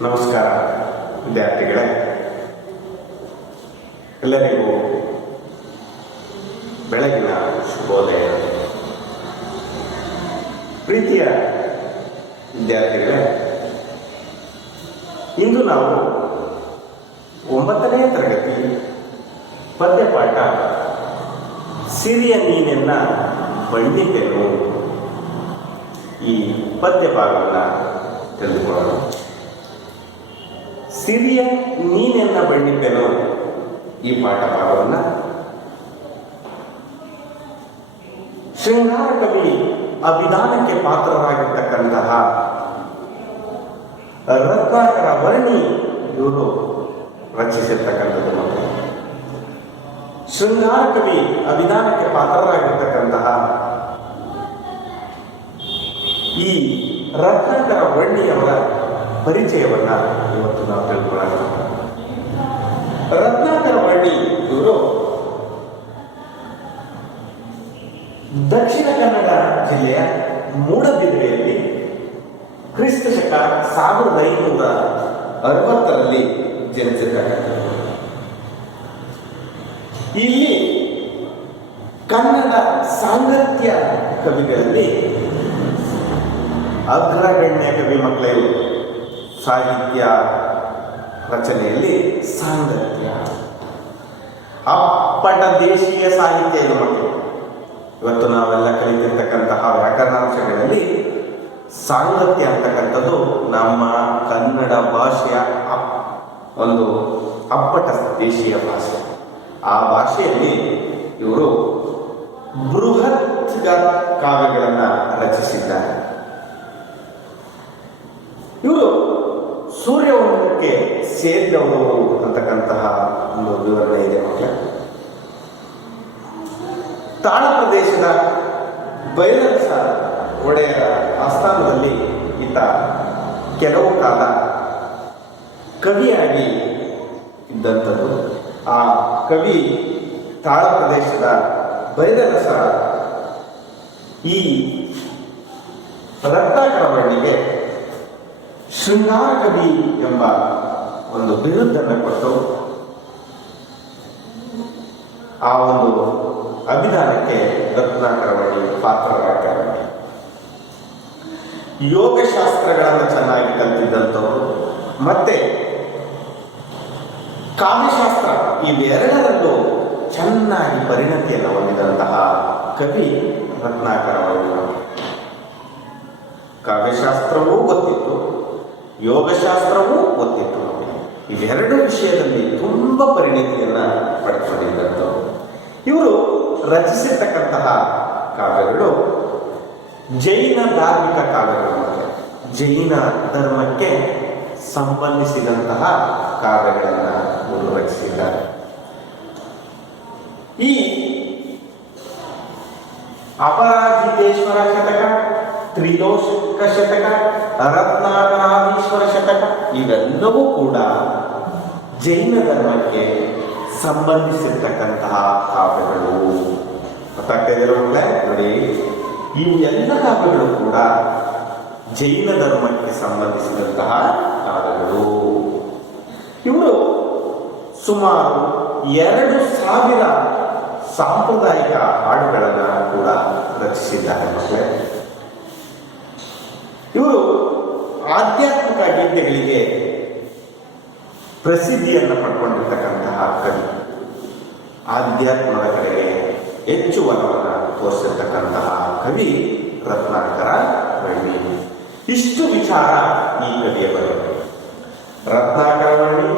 ನಮಸ್ಕಾರ ವಿದ್ಯಾರ್ಥಿಗಳೇ, ಎಲ್ಲರಿಗೂ ಬೆಳಗಿನ ಶುಭೋದಯ. ಪ್ರೀತಿಯ ವಿದ್ಯಾರ್ಥಿಗಳೇ, ಇಂದು ನಾವು 9ನೇ ತರಗತಿ ಪದ್ಯಪಾಠ ಸಿರಿಯ ನೀನೆನ್ನ ಬಣ್ಣಿತೆನು ಈ ಪದ್ಯ ಭಾಗವನ್ನು ತಿಳಿದುಕೊಳ್ಳೋಣ. ಸಿರಿಯ ನೀನೆನ್ನ ಬಣ್ಣಿತೆನು ಈ ಪಾಠ ಭಾಗವನ್ನು ಶೃಂಗಾರ ಕವಿ ಅಭಿಧಾನಕ್ಕೆ ಪಾತ್ರರಾಗಿರ್ತಕ್ಕಂತಹ ರತ್ನಾಕರ ವರ್ಣಿ ಇವರು ರಚಿಸಿರ್ತಕ್ಕಂಥದ್ದು. ಮತ್ತು ಶೃಂಗಾರ ಕವಿ ಅಭಿಧಾನಕ್ಕೆ ಪಾತ್ರರಾಗಿರ್ತಕ್ಕಂತಹ ಈ ರತ್ನಾಕರ ವರ್ಣಿಯವರ ಪರಿಚಯವನ್ನ ಇವತ್ತು ನಾವು ತಿಳ್ಕೊಳ್ಳೋಣ. ರತ್ನಾಕರ ವರ್ಣಿ ಇವರು ದಕ್ಷಿಣ ಕನ್ನಡ ಜಿಲ್ಲೆಯ ಮೂಡಬಿದಿರೆಯಲ್ಲಿ ಕ್ರಿಸ್ತ ಶಕ 1560ರಲ್ಲಿ ಜನಿಸಿದ್ದಾರೆ. ಇಲ್ಲಿ ಕನ್ನಡ ಸಾಂಗತ್ಯ ಕವಿಗಳಲ್ಲಿ ಅಗ್ರಗಣ್ಯ ಕವಿ ಮಕ್ಕಳೇ. ಸಾಹಿತ್ಯ ರಚನೆಯಲ್ಲಿ ಸಾಂಗತ್ಯ, ಅಪ್ಪಟ ದೇಶೀಯ ಸಾಹಿತ್ಯ ಇದು ಮಕ್ಕಳು. ಇವತ್ತು ನಾವೆಲ್ಲ ಕಲಿತಿರ್ತಕ್ಕಂತಹ ವ್ಯಾಕರಣಾಂಶಗಳಲ್ಲಿ ಸಾಂಗತ್ಯ ಅಂತಕ್ಕಂಥದ್ದು ನಮ್ಮ ಕನ್ನಡ ಭಾಷೆಯ ಒಂದು ಅಪ್ಪಟ ದೇಶೀಯ ಭಾಷೆ. ಆ ಭಾಷೆಯಲ್ಲಿ ಇವರು ಬೃಹತ್ ಕಾವ್ಯಗಳನ್ನು ರಚಿಸಿದ್ದಾರೆ. ಇವರು ಸೂರ್ಯವಂಶಕ್ಕೆ ಸೇರಿದವರು ಅಂತಕ್ಕಂತಹ ಒಂದು ವಿವರಣೆ ಇದೆ ಮಕ್ಕಳ. ತಾಳ ಪ್ರದೇಶದ ಬೈರಸ ಒಡೆಯರ ಆಸ್ಥಾನದಲ್ಲಿ ಈತ ಕೆಲವು ಕಾಲ ಕವಿಯಾಗಿ ಇದ್ದಂಥದ್ದು. ಆ ಕವಿ ತಾಳ ಪ್ರದೇಶದ ಬೈರಸ ಈ ರತ್ನಾಕರ ವರ್ಣಿಗೆ ಶೃಂಗಾರ ಕವಿ ಎಂಬ ಒಂದು ಬಿರುದನ್ನು ಕೊಟ್ಟು ಆ ಒಂದು ಅಭಿಧಾನಕ್ಕೆ ರತ್ನಾಕರ ವರ್ಣಿ ಪಾತ್ರರಾಗ್ತಾರೆ. ಯೋಗಶಾಸ್ತ್ರಗಳನ್ನು ಚೆನ್ನಾಗಿ ಕಲಿತಿದ್ದಂಥವರು ಮತ್ತೆ ಕಾವ್ಯಶಾಸ್ತ್ರ ಇವೆರಡರಲ್ಲೂ ಚೆನ್ನಾಗಿ ಪರಿಣತಿಯನ್ನು ಹೊಂದಿದಂತಹ ಕವಿ ರತ್ನಾಕರ ವರ್ಣಿ. ಕಾವ್ಯಶಾಸ್ತ್ರವೂ ಗೊತ್ತಿತ್ತು, ಯೋಗಶಾಸ್ತ್ರವೂ ಗೊತ್ತಿತ್ತು. ಇವೆರಡು ವಿಷಯದಲ್ಲಿ ತುಂಬ ಪರಿಣತಿಯನ್ನು ಪಡ್ಕೊಂಡಿದ್ದಂಥವ್ರು. ಇವರು ರಚಿಸಿರ್ತಕ್ಕಂತಹ ಕಾವ್ಯಗಳು ಜೈನ ಧಾರ್ಮಿಕ ಕಾವ್ಯಗಳು. ಜೈನ ಧರ್ಮಕ್ಕೆ ಸಂಬಂಧಿಸಿದಂತಹ ಕಾವ್ಯಗಳನ್ನು ಇವರು ರಚಿಸಿದ್ದಾರೆ. ಈ ಅಪರಾಜಿತೇಶ್ವರ ಶತಕ, ತ್ರಿದೋಷಕ ಶತಕ, ರತ್ನಾಕರಾಧೀಶ್ವರ ಶತಕ ಇವೆಲ್ಲವೂ ಕೂಡ ಜೈನ ಧರ್ಮಕ್ಕೆ ಸಂಬಂಧಿಸಿರ್ತಕ್ಕಂತಹ ಕಾವ್ಯಗಳು. ಗೊತ್ತಾಗ್ತಾ ಇದೆಯಲ್ಲ ನೋಡಿ, ಇವು ಎಲ್ಲ ಕಾವ್ಯಗಳು ಕೂಡ ಜೈನ ಧರ್ಮಕ್ಕೆ ಸಂಬಂಧಿಸಿದಂತಹ ಕಾವ್ಯಗಳು. ಇವರು ಸುಮಾರು 2000 ಸಾಂಪ್ರದಾಯಿಕ ಹಾಡುಗಳನ್ನು ಕೂಡ ರಚಿಸಿದ್ದಾರೆ ಮಕ್ಕಳೇ. ಇವರು ಆಧ್ಯಾತ್ಮಿಕ ಗೀತೆಗಳಿಗೆ ಪ್ರಸಿದ್ಧಿಯನ್ನು ಪಡ್ಕೊಂಡಿರ್ತಕ್ಕಂತಹ ಕವಿ. ಆಧ್ಯಾತ್ಮದ ಕಡೆಗೆ ಹೆಚ್ಚು ಒಲವನ್ನು ತೋರಿಸಿರ್ತಕ್ಕಂತಹ ಕವಿ ರತ್ನಾಕರ ವರ್ಣಿ. ಇಷ್ಟು ವಿಚಾರ ಈ ಕವಿಯ ಬಗ್ಗೆ. ರತ್ನಾಕರ ವರ್ಣಿ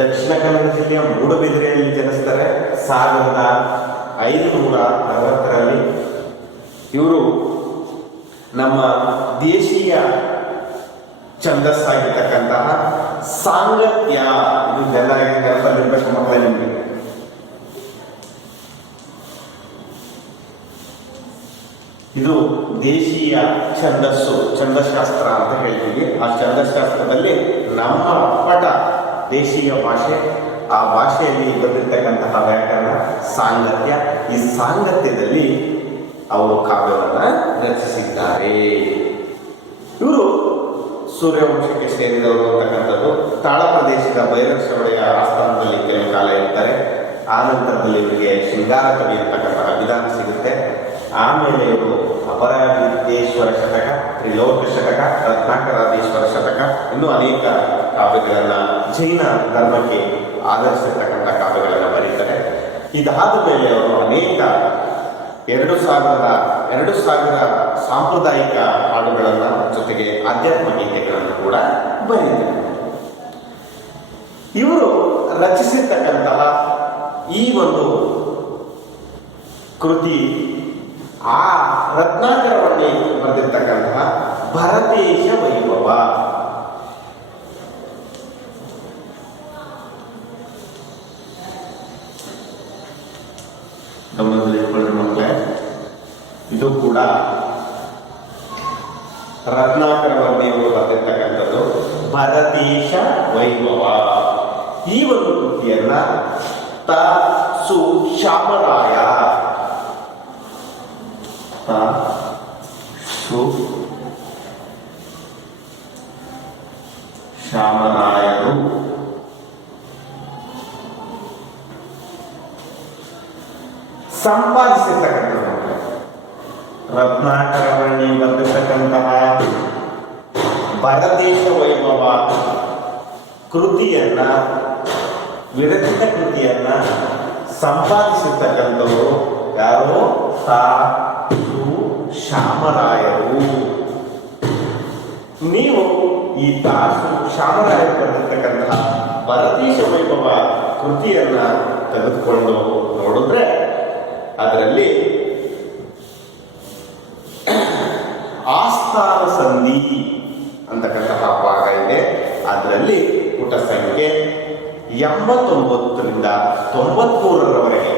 ದಕ್ಷಿಣ ಕನ್ನಡ ಜಿಲ್ಲೆಯ ಮೂಡಬಿದಿರೆಯಲ್ಲಿ ಜನಿಸ್ತಾರೆ 1560ರಲ್ಲಿ. ಇವರು ನಮ್ಮ ದೇಶೀಯ ಛಂದಸ್ಸಾಗಿರ್ತಕ್ಕಂತಹ ಸಾಂಗತ್ಯ, ಇದು ನೆನಪಲ್ಲಿರ್ಬೇಕು ಮಕ್ಕಳೇ ನಿಮಗೆ. ಇದು ದೇಶೀಯ ಛಂದಶಾಸ್ತ್ರ ಅಂತ ಹೇಳ್ತೀವಿ. ಆ ಛಂದಶಾಸ್ತ್ರದಲ್ಲಿ ನಮ್ಮ ಅಪ್ಪಟ ದೇಶೀಯ ಭಾಷೆ, ಆ ಭಾಷೆಯಲ್ಲಿ ಬಂದಿರತಕ್ಕಂತಹ ವ್ಯಾಕರಣ ಸಾಂಗತ್ಯ. ಈ ಸಾಂಗತ್ಯದಲ್ಲಿ ಅವರು ಕಾವ್ಯವನ್ನು ರಚಿಸಿದ್ದಾರೆ. ಇವರು ಸೂರ್ಯವಂಶಕ್ಕೆ ಸೇರಿದವರು ಅಂತಕ್ಕಂಥದ್ದು. ತಾಳ ಪ್ರದೇಶದ ಭೈರವ ಶ್ರವಣೆಯ ಆಸ್ಥಾನದಲ್ಲಿ ಕೆಲವು ಕಾಲ ಇರ್ತಾರೆ. ಆ ನಂತರದಲ್ಲಿ ಇವರಿಗೆ ಶೃಂಗಾರ ಕವಿ ಅಂತಕ್ಕಂತಹ ವಿಧಾನ ಸಿಗುತ್ತೆ. ಆಮೇಲೆ ಇವರು ಅಪರಾಜಿತೇಶ್ವರ ಶತಕ, ತ್ರಿಲೋಕ ಶತಕ, ರತ್ನಾಕರಾಧೀಶ್ವರ ಶತಕ, ಇನ್ನೂ ಅನೇಕ ಕಾವ್ಯಗಳನ್ನ ಜೈನ ಧರ್ಮಕ್ಕೆ ಆಧರಿಸಿರ್ತಕ್ಕಂಥ ಕಾವ್ಯಗಳನ್ನ ಬರೀತಾರೆ. ಇದಾದ ಮೇಲೆ ಅವರು ಅನೇಕ 2,000 ಸಾಂಪ್ರದಾಯಿಕ ಹಾಡುಗಳನ್ನ ಜೊತೆಗೆ ಆಧ್ಯಾತ್ಮ ಗೀತೆಗಳನ್ನು ಕೂಡ ಬರೀತಾರೆ. ಇವರು ರಚಿಸಿರ್ತಕ್ಕಂತಹ ಈ ಒಂದು ಕೃತಿ ಆ ರತ್ನಾಕರವನ್ನೇ ಬರೆದಿರ್ತಕ್ಕಂತಹ ಭರತೇಶ ವೈಭವ. ಗಮನದಲ್ಲಿಟ್ಕೊಳ್ಳಿ ಮಕ್ಕಳೇ, ಇದು ಕೂಡ ರತ್ನಾಕರವನ್ನೇವರು ಬರೆದಿರ್ತಕ್ಕಂಥದ್ದು ಭರತೇಶ ವೈಭವ. ಈ ಒಂದು ಕೃತಿಯನ್ನ ತ ಸು ಶ್ಯಾಮರಾಯ ಶ್ಯಾಮರಾಯರು ಸಂಪಾದಿಸಿರ್ತಕ್ಕಂಥ ರತ್ನಾಕರವನ್ನೇ ಬರೆದಿರ್ತಕ್ಕಂತಹ ಭರತೇಶ ವೈಭವ ಕೃತಿಯನ್ನ, ವಿರಚಿತ ಕೃತಿಯನ್ನ ಸಂಪಾದಿಸಿರ್ತಕ್ಕಂಥವರು ಯಾರು? ಶ್ಯಾಮರಾಯರು. ನೀವು ಈ ಶ್ಯಾಮರಾಯರು ಬರೆದಿರ್ತಕ್ಕಂತಹ ಭರತೇಶ ವೈಭವ ಕೃತಿಯನ್ನ ತೆಗೆದುಕೊಂಡು ನೋಡಿದ್ರೆ ಅದರಲ್ಲಿ ಆಸ್ಥಾನ ಸಂಧಿ ಅಂತಕ್ಕಂತಹ ಭಾಗ ಇದೆ. ಅದರಲ್ಲಿ ಪುಟ ಸಂಖ್ಯೆ 89ರಿಂದ 93ರವರೆಗೆ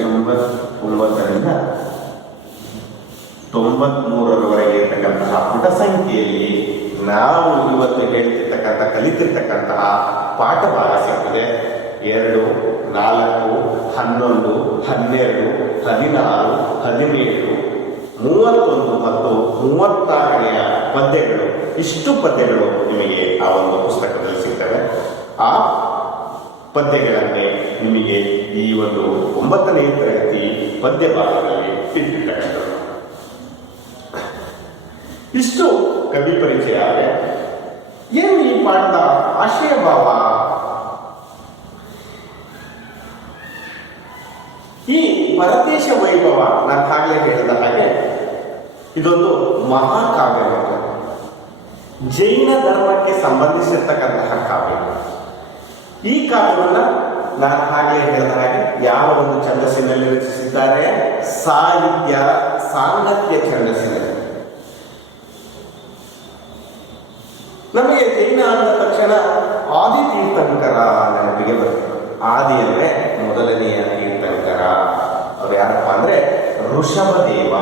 89ರಿಂದ 93ರವರೆಗೆ ಇರ್ತಕ್ಕಂತಹ ಪುಟ ಸಂಖ್ಯೆಯಲ್ಲಿ ನಾವು ಇವತ್ತು ಹೇಳ್ತಿರ್ತಕ್ಕಂಥ ಕಲಿತಿರ್ತಕ್ಕಂತಹ ಪಾಠಭಾಗ ಸಿಗ್ತದೆ. 2, 4, 11, 12, 16, 17, 31 ಮತ್ತು 34ನೆಯ ಪದ್ಯಗಳು. ಇಷ್ಟು ಪದ್ಯಗಳು ನಿಮಗೆ ಆ ಒಂದು ಪುಸ್ತಕದಲ್ಲಿ ಸಿಗ್ತವೆ. ಆ ಪದ್ಯಗಳನ್ನೇ ನಿಮಗೆ ಈ ಒಂದು 9ನೇ ತರಗತಿ ಪದ್ಯ ಭಾಗದಲ್ಲಿ ಇಟ್ಟಿರ್ತಕ್ಕಂಥದ್ದು. ಇಷ್ಟು ಕವಿ ಪರಿಚಯ. ಏನು ಈ ಪಾಠದ ಆಶಯ ಭಾವ? ಈ ಭರತೇಶ ವೈಭವ ನಾನು ಆಗಲೇ ಹೇಳಿದ ಹಾಗೆ ಇದೊಂದು ಮಹಾಕಾವ್ಯ, ಜೈನ ಧರ್ಮಕ್ಕೆ ಸಂಬಂಧಿಸಿರ್ತಕ್ಕಂತಹ ಕಾವ್ಯ. ಈ ಕಾವ್ಯವನ್ನ ನಾನು ಹಾಗೆ ಹೇಳಿದ ಹಾಗೆ ಯಾವ ಒಂದು ಛಂದಸ್ಸಿನಲ್ಲಿ ರಚಿಸಿದ್ದಾರೆ? ಸಾಹಿತ್ಯ ಸಾಂಗತ್ಯ ಛಂದಸ್ಸಿನಲ್ಲಿ. ನಮಗೆ ಜೈನ ಅಂದ ತಕ್ಷಣ ಆದಿ ತೀರ್ಥಂಕರ ನೆನಪಿಗೆ ಬರ್ತದೆ. ಆದಿ ಅಂದ್ರೆ ಮೊದಲನೆಯ ತೀರ್ಥಂಕರ. ಅವ್ರು ಯಾರಪ್ಪ ಅಂದ್ರೆ ಋಷಭದೇವ.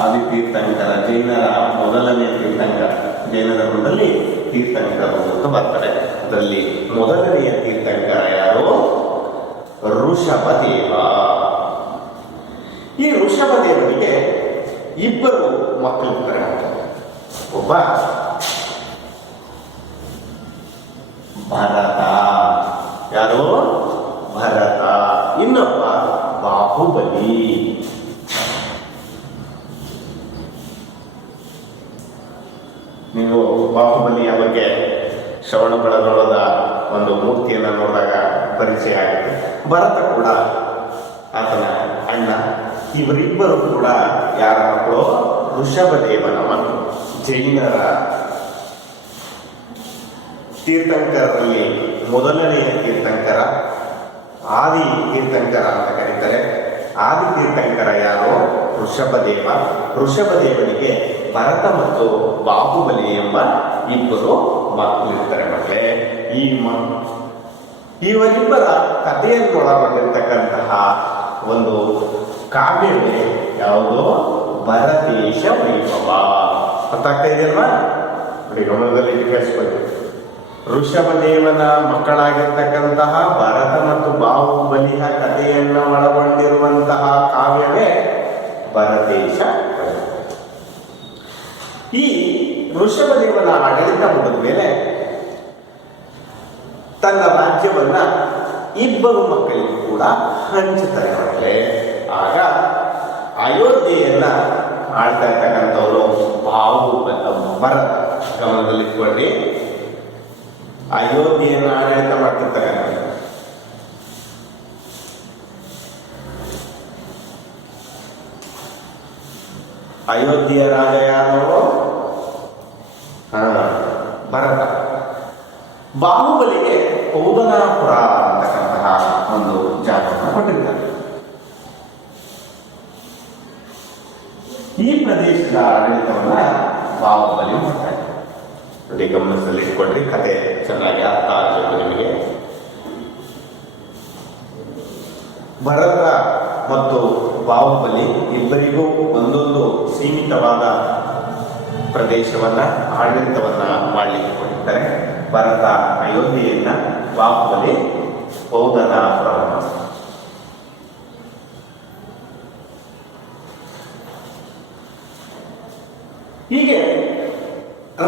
ಆದಿ ತೀರ್ಥಂಕರ ಜೈನರ ಮೊದಲನೇ ತೀರ್ಥಂಕರ. ಜೈನ ಧರ್ಮದಲ್ಲಿ ತೀರ್ಥಂಕರು ಅಂತ ಬರ್ತಾರೆ. ಅದರಲ್ಲಿ ಮೊದಲನೆಯ ತೀರ್ಥಂಕರ ಯಾರು? ಋಷಭದೇವ. ಈ ಋಷಭದೇವನಿಗೆ 2 ಮಕ್ಕಳಿರ್ತಾರೆ. ಒಬ್ಬ ಭರತ. ಯಾರು? ಭರತ. ಇನ್ನೊಬ್ಬ ಬಾಹುಬಲಿ. ನೀವು ಬಾಹುಬಲಿಯ ಬಗ್ಗೆ ಶ್ರವಣಬೆಳಗೊಳದ ಒಂದು ಮೂರ್ತಿಯನ್ನು ನೋಡಿದಾಗ ಪರಿಚಯ ಆಗುತ್ತೆ. ಭರತ ಕೂಡ ಆತನ ಅಣ್ಣ. ಇವರಿಬ್ಬರು ಕೂಡ ಯಾರ ಮಕ್ಕಳು? ಋಷಭದೇವನ ಮಕ್ಕಳು. ಜೈನರ ತೀರ್ಥಂಕರರಲ್ಲಿ ಮೊದಲನೆಯ ತೀರ್ಥಂಕರ ಆದಿ ತೀರ್ಥಂಕರ ಅಂತ ಕರೀತಾರೆ. ಆದಿ ತೀರ್ಥಂಕರ ಯಾರು? ಋಷಭದೇವ. ಋಷಭದೇವನಿಗೆ ಭರತ ಮತ್ತು ಬಾಹುಬಲಿ ಎಂಬ 2 ಮಕ್ಕಳಿರ್ತಾರೆ. ಮಕ್ಕಳೇ, ಇವರಿಬ್ಬರ ಕಥೆಯನ್ನೊಳಗೊಂಡಿರ್ತಕ್ಕಂತಹ ಒಂದು ಕಾವ್ಯವೇ ಯಾವುದು? ಭರತೇಶ ವೈಭವ. ಅರ್ಥ ಆಗ್ತಾ ಇದೆಯಲ್ವಾ? ನೋಡಿ, ಗಮನದಲ್ಲಿ ಕೇಳಿಸ್ಕೊಳ್ಳಿ. ಋಷಭದೇವನ ಮಕ್ಕಳಾಗಿರ್ತಕ್ಕಂತಹ ಭರತ ಮತ್ತು ಬಾಹುಬಲಿಯ ಕಥೆಯನ್ನು ಒಳಗೊಂಡಿರುವಂತಹ ಕಾವ್ಯವೇ ಭರತೇಶ. ಈ ಋಷಭದೇವನ ಆಡಳಿತ ಮುಗಿದ ಮೇಲೆ ತನ್ನ ರಾಜ್ಯವನ್ನ ಇಬ್ಬರು ಮಕ್ಕಳಿಗೂ ಕೂಡ ಹಂಚುತ್ತಾರೆ ಮಕ್ಕಳೇ. ಆಗ ಅಯೋಧ್ಯೆಯನ್ನ ಆಳ್ತಾ ಇರ್ತಕ್ಕಂಥವರು ಭರತ. ಗಮನದಲ್ಲಿಟ್ಕೊಳ್ಳಿ, ಅಯೋಧ್ಯೆಯನ್ನ ಆಡಳಿತ ಮಾಡ್ತಿರ್ತಕ್ಕಂಥ ಅಯೋಧ್ಯೆಯ ರಾಜ ಯಾರು? ಭರತ. ಬಾಹುಬಲಿಗೆ ಪೌದನಾಪುರ ಅಂತಕ್ಕಂತಹ ಒಂದು ಜಾಗವನ್ನು ಕೊಟ್ಟಿದ್ದಾರೆ. ಈ ಪ್ರದೇಶದ ಆಡಳಿತವನ್ನ ಬಾಹುಬಲಿ ಮಾಡ್ತಾರೆ. ನೋಡಿ, ಗಮನದಲ್ಲಿ ಇಟ್ಕೊಡ್ರಿ, ಕತೆ ಚೆನ್ನಾಗಿ ಅರ್ಥ ಆಗಬೇಕು ನಿಮಗೆ. ಭರತ ಮತ್ತು ಬಾಹುಬಲಿ ಇಬ್ಬರಿಗೂ ಒಂದೊಂದು ಸೀಮಿತವಾದ ಪ್ರದೇಶವನ್ನ ಆಡಳಿತವನ್ನ ಮಾಡಲಿಕ್ಕೆ ಕೊಟ್ಟಿದ್ದಾರೆ. ಭರತ ಅಯೋಧ್ಯೆಯನ್ನ, ಬಾಹುಬಲಿ ಪೌದನಾಪುರವನ್ನು. ಹೀಗೆ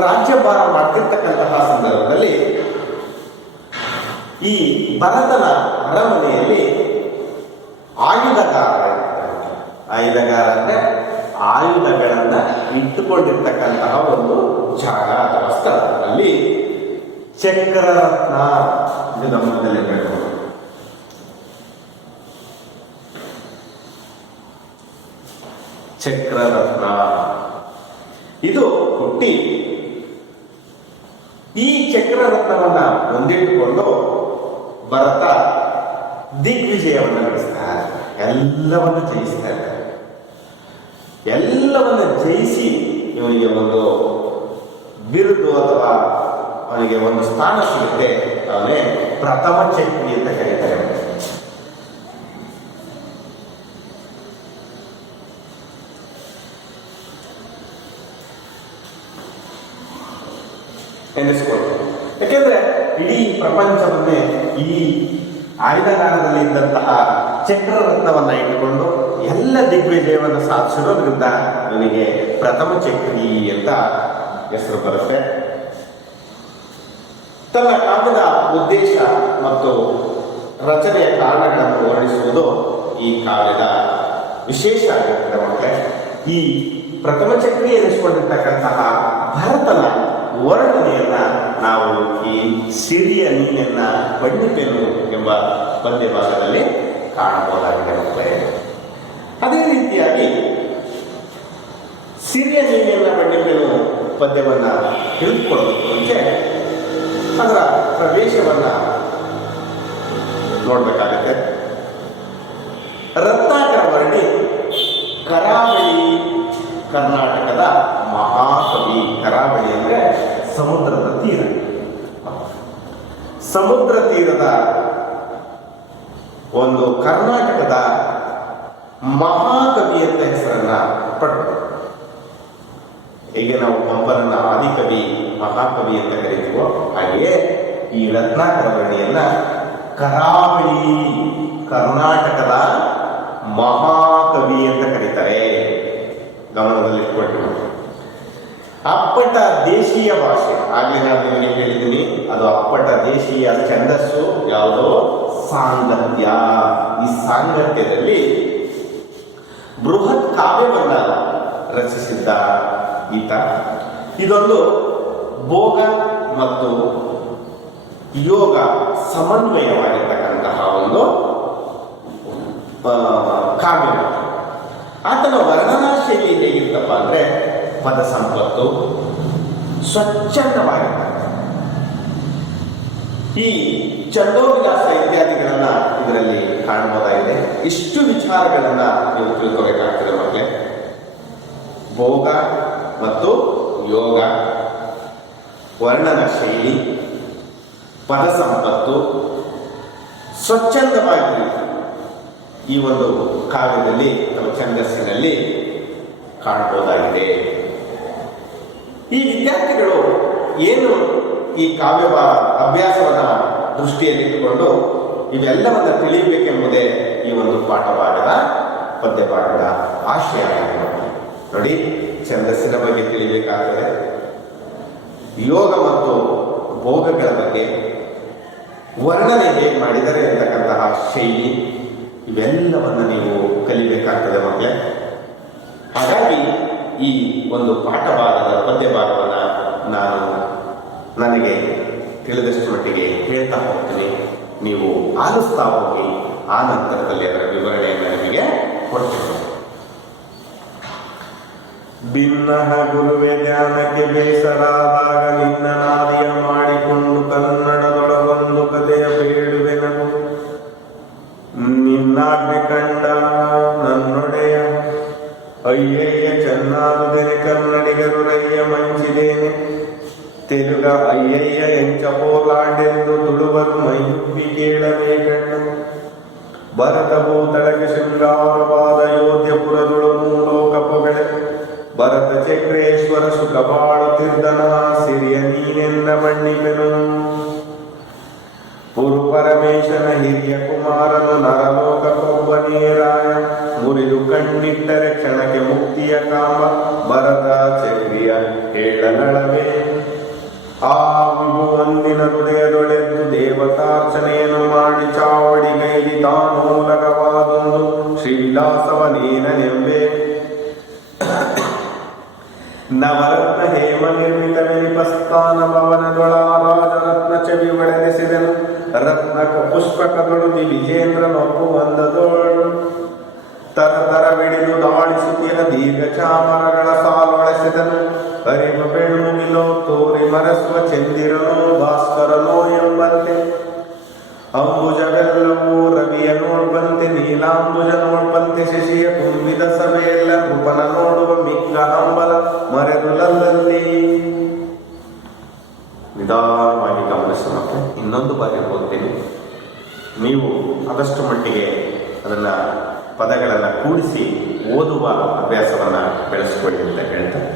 ರಾಜ್ಯಭಾರ ಮಾಡ್ತಿರ್ತಕ್ಕಂತಹ ಸಂದರ್ಭದಲ್ಲಿ ಈ ಭರತನ ಅರಮನೆಯಲ್ಲಿ ಆಯುಧಗಾರ ಅಂದ್ರೆ ಆಯುಧಗಳನ್ನ ಇಟ್ಟುಕೊಂಡಿರ್ತಕ್ಕಂತಹ ಒಂದು ಜಾಗ ಅಥವಾ ಸ್ಥಳ. ಅಲ್ಲಿ ಚಕ್ರರತ್ನ ಇದು ಗಮನದಲ್ಲಿರಬೇಕು. ಚಕ್ರರತ್ನ ಇದು ಹುಟ್ಟಿ ಈ ಚಕ್ರರತ್ನವನ್ನ ಹೊಂದಿಟ್ಟುಕೊಂಡು ಭರತ ದಿಗ್ವಿಜಯವನ್ನು ನಡೆಸ್ತಾರೆ. ಎಲ್ಲವನ್ನು ಜಯಿಸ್ತಾರೆ. ಎಲ್ಲವನ್ನ ಜಯಿಸಿ ಇವನಿಗೆ ಒಂದು ಬಿರುದು ಅಥವಾ ಅವನಿಗೆ ಒಂದು ಸ್ಥಾನ ಸಿಗುತ್ತೆ. ಅವನೇ ಪ್ರಥಮ ಚಕ್ರಿ ಅಂತ ಕರೀತಾರೆ. ಎನಿಸ್ಕೊಂಡು, ಯಾಕೆಂದ್ರೆ ಇಡೀ ಪ್ರಪಂಚವನ್ನೇ ಈ ಆಯುಧಗಾರದಲ್ಲಿ ಇದ್ದಂತಹ ಚಕ್ರರತ್ನವನ್ನ ಇಟ್ಟುಕೊಂಡು ಎಲ್ಲ ದಿಗ್ವಿಜಯವನ್ನು ಸಾಧಿಸಿರೋದ್ರಿಂದ ಇವನಿಗೆ ಪ್ರಥಮ ಚಕ್ರಿ ಅಂತ ಹೆಸರು ಬರುತ್ತೆ. ತನ್ನ ಕಾವ್ಯದ ಉದ್ದೇಶ ಮತ್ತು ರಚನೆಯ ಕಾರಣಗಳನ್ನು ವರ್ಣಿಸುವುದು ಈ ಕಾವ್ಯದ ವಿಶೇಷ ಆಗಿರ್ತದೆ ಮಕ್ಕಳೇ. ಈ ಪ್ರಥಮ ಚಕ್ರಿ ಎನಿಸಿಕೊಂಡಿರ್ತಕ್ಕಂತಹ ಭರತನ ವರ್ಣನೆಯನ್ನ ನಾವು ಈ ಸಿರಿಯ ನೀನನ್ನ ಬಣ್ಣಿಪೆನು ಎಂಬ ಪದ್ಯ ಭಾಗದಲ್ಲಿ ಕಾಣಬಹುದಾಗಿದೆ ಮಕ್ಕಳೇ. ಅದೇ ರೀತಿಯಾಗಿ ಸಿರಿಯ ನೀನನ್ನ ಬಣ್ಣಿಪೆನು ಪದ್ಯವನ್ನ ತಿಳಿದುಕೊಳ್ಳೋದಕ್ಕೆ ಮುಂಚೆ ಅದರ ಪ್ರವೇಶವನ್ನ ನೋಡ್ಬೇಕಾಗತ್ತೆ. ರತ್ನಾಕರ ವರ್ಣಿ ಕರಾವಳಿ ಕರ್ನಾಟಕದ ಮಹಾಕವಿ. ಕರಾವಳಿ ಅಂದ್ರೆ ಸಮುದ್ರದ ತೀರ. ಸಮುದ್ರ ತೀರದ ಒಂದು ಕರ್ನಾಟಕದ ಮಹಾಕವಿ ಅಂತ ಹೆಸರನ್ನ ಪಡೆದು, ಹೀಗೆ ನಾವು ಪಂಪನನ್ನ ಆದಿಕವಿ ಮಹಾಕವಿ ಅಂತ ಕರೀತೀವೋ ಹಾಗೆಯೇ ಈ ರತ್ನಾಕರ ವರ್ಣಿಯನ್ನ ಕರಾವಳಿ ಕರ್ನಾಟಕದ ಮಹಾಕವಿ ಅಂತ ಕರೀತಾರೆ. ಗಮನದಲ್ಲಿಟ್ಕೊಟ್ಟು. ಅಪ್ಪಟ ದೇಶೀಯ ಭಾಷೆ, ಆಗ್ಲೇ ನಾನು ನಿಮಗೆ ಹೇಳಿದ್ದೀನಿ, ಅದು ಅಪ್ಪಟ ದೇಶೀಯ ಛಂದಸ್ಸು ಯಾವುದೋ ಸಾಂಗತ್ಯ. ಈ ಸಾಂಗತ್ಯದಲ್ಲಿ ಬೃಹತ್ ಕಾವ್ಯವನ್ನ ರಚಿಸಿದ್ದ ಈತ. ಇದೊಂದು ಭೋಗ ಮತ್ತು ಯೋಗ ಸಮನ್ವಯವಾಗಿರ್ತಕ್ಕಂತಹ ಒಂದು ಕಾವ್ಯ. ಆತನ ವರ್ಣನಾ ಶೈಲಿ ಹೇಗಿರ್ತಪ್ಪ ಅಂದ್ರೆ ಪದ ಸಂಪತ್ತು ಸ್ವಚ್ಛಂದವಾಗಿರ್ತದೆ. ಈ ಚಂದೋವಿಲಾಸ ಇತ್ಯಾದಿಗಳನ್ನ ಇದರಲ್ಲಿ ಕಾಣಬಹುದಾಗಿದೆ. ಇಷ್ಟು ವಿಚಾರಗಳನ್ನ ನೀವು ತಿಳ್ಕೋಬೇಕಾಗ್ತದೆ ಮಕ್ಕಳೇ. ಭೋಗ ಮತ್ತು ಯೋಗ, ವರ್ಣನ ಶೈಲಿ, ಪದ ಸಂಪತ್ತು ಸ್ವಚ್ಛಂದವಾಗಿ ಈ ಒಂದು ಕಾವ್ಯದಲ್ಲಿ ಅಥವಾ ಛಂದಸ್ಸಿನಲ್ಲಿ ಕಾಣಬಹುದಾಗಿದೆ. ಈ ವಿದ್ಯಾರ್ಥಿಗಳು ಏನು ಈ ಕಾವ್ಯ ಅಭ್ಯಾಸವನ್ನ ದೃಷ್ಟಿಯಲ್ಲಿಟ್ಟುಕೊಂಡು ಇವೆಲ್ಲವನ್ನ ತಿಳಿಯಬೇಕೆಂಬುದೇ ಈ ಒಂದು ಪಾಠಭಾಗದ ಪದ್ಯಭಾಗದ ಆಶಯ ನೋಡಿ. ಛಂದಸ್ಸಿನ ಬಗ್ಗೆ ತಿಳಿಬೇಕಾದರೆ, ಯೋಗ ಮತ್ತು ಭೋಗಗಳ ಬಗ್ಗೆ ವರ್ಣನೆ ಹೇಗೆ ಮಾಡಿದರೆ ಅಂತಕ್ಕಂತಹ ಶೈಲಿ, ಇವೆಲ್ಲವನ್ನು ನೀವು ಕಲಿಬೇಕಾಗ್ತದೆ ಮಕ್ಕಳೇ. ಹಾಗಾಗಿ ಈ ಒಂದು ಪಾಠಭಾಗದ ಪದ್ಯಭಾಗವನ್ನು ನಾನು ನನಗೆ ತಿಳಿದಷ್ಟು ಮಟ್ಟಿಗೆ ಹೇಳ್ತಾ ಹೋಗ್ತೀನಿ. ನೀವು ಆಲಿಸ್ತಾ ಹೋಗಿ, ಆ ನಂತರದಲ್ಲಿ ಅದರ ವಿವರಣೆಯನ್ನು ನಿಮಗೆ ಕೊಡ್ತೀನಿ. ಭಿನ್ನ ಗುರುವೆ ಧ್ಯಾನಕ್ಕೆ ಬೇಸರಾದಾಗ ನಿನ್ನ ನಾದಿಯ ಮಾಡಿಕೊಂಡು ಕನ್ನಡದೊಳಗೊಂದು ಕಥೆಯ ಬೇಡುವೆನನು. ನಿನ್ನಾಜ್ಞೆ ಕಂಡ ನನ್ನೊಡೆಯ ಅಯ್ಯಯ್ಯ ಚೆನ್ನಾದುದೆನೆ ಕನ್ನಡಿಗರು ರಯ್ಯ ಮಂಚಿದೇನೆ. ತೆಲುಗ ಅಯ್ಯಯ್ಯ ಎಂಚ ಪೋಲಾಂಡೆಂದು ತುಳುವರು ಮೈಯುಬ್ಬಿ ಕೇಳಬೇಕಂಡು. ಭರತ ಭೂತಳಗೆ ಶೃಂಗಾರವಾದ ಯೋಧ್ಯಪುರದುಳು ಮೂಲೋಕ ಪೊಗಳೆ. ಭರತ ಚಕ್ರೇಶ್ವರ ಸುಖ ಬಾಳುತ್ತಿರ್ದನ ಸಿರಿಯ ನೀನೆಂದ ಮಣ್ಣಿಪೆನು. ಪುರು ಪರಮೇಶನ ಹಿರಿಯ ಕುಮಾರನು ನರಲೋಕಕ್ಕೊಬ್ಬನೇ ರಾಯ. ಮುರಿದು ಕಣ್ಣಿಟ್ಟರೆ ಕ್ಷಣಕ್ಕೆ ಮುಕ್ತಿಯ ಕಾಮ. ಭರತ ಚಕ್ರಿಯ ಹೇಳಲಳವೇ. ಆ ವಿಭು ಒಂದಿನ ಹೃದಯದೊಳೆದು ದೇವತಾರ್ಚನೆಯನ್ನು ಮಾಡಿ ಚಾವಡಿಗೈದಿ ತಾನೋಲಗವಾದೊಂದು ಶ್ರೀವಿಲಾಸವನೇನೆಂಬೆ. ನವರತ್ನ ಹೇಮ ನಿರ್ಮಿತ ವೆನಿಪಸ್ಥಾನ ಭವನದೊಳ ರಾಜರತ್ನ ಚವಿ ಒಡೆದೆಸೆದನು. ರತ್ನಕ ಪುಷ್ಪಕದೊಳು ವಿಜೇಂದ್ರನೊಪ್ಪು ಒಂದದೋಳು. ತರತರವಿಡಿದು ದಾಳಿಸುತ್ತಿನ ದೀರ್ಘ ಚಾಮರಗಳ ಸಾಲೊಳೆಸೆದನು. ಅರಿವ ಬೆಳ್ಮುಗಿಲೋ ತೋರಿ ಮರಸುವ ಚಂದಿರನೋ ಭಾಸ್ಕರನೋ ಎಂಬಂತೆ. ಅಂಬುಜವೆಲ್ಲವೂ ರವಿಯ ನೋಡ್ಬಂತೆ, ನೀಲಾಂಬುಜ ನೋಡ್ಬಂತೆ. ಶಶಿಯ ತುಂಬಿದ ಸಭೆಯೆಲ್ಲ ನೃಪನ ನೋಡುವ ಮಿಕ್ಕ ಹಂಬಲ ಮರೆದುಲಲ್ಲಿ. ನಿಧಾನವಾಗಿ ಗಮನಿಸಿ ಮತ್ತೆ ಇನ್ನೊಂದು ಬಾರಿ ಓದ್ತೀನಿ. ನೀವು ಆದಷ್ಟು ಮಟ್ಟಿಗೆ ಅದನ್ನ ಪದಗಳನ್ನು ಕೂಡಿಸಿ ಓದುವ ಅಭ್ಯಾಸವನ್ನ ಬೆಳೆಸಿಕೊಳ್ಳಿ ಅಂತ ಹೇಳ್ತಾರೆ.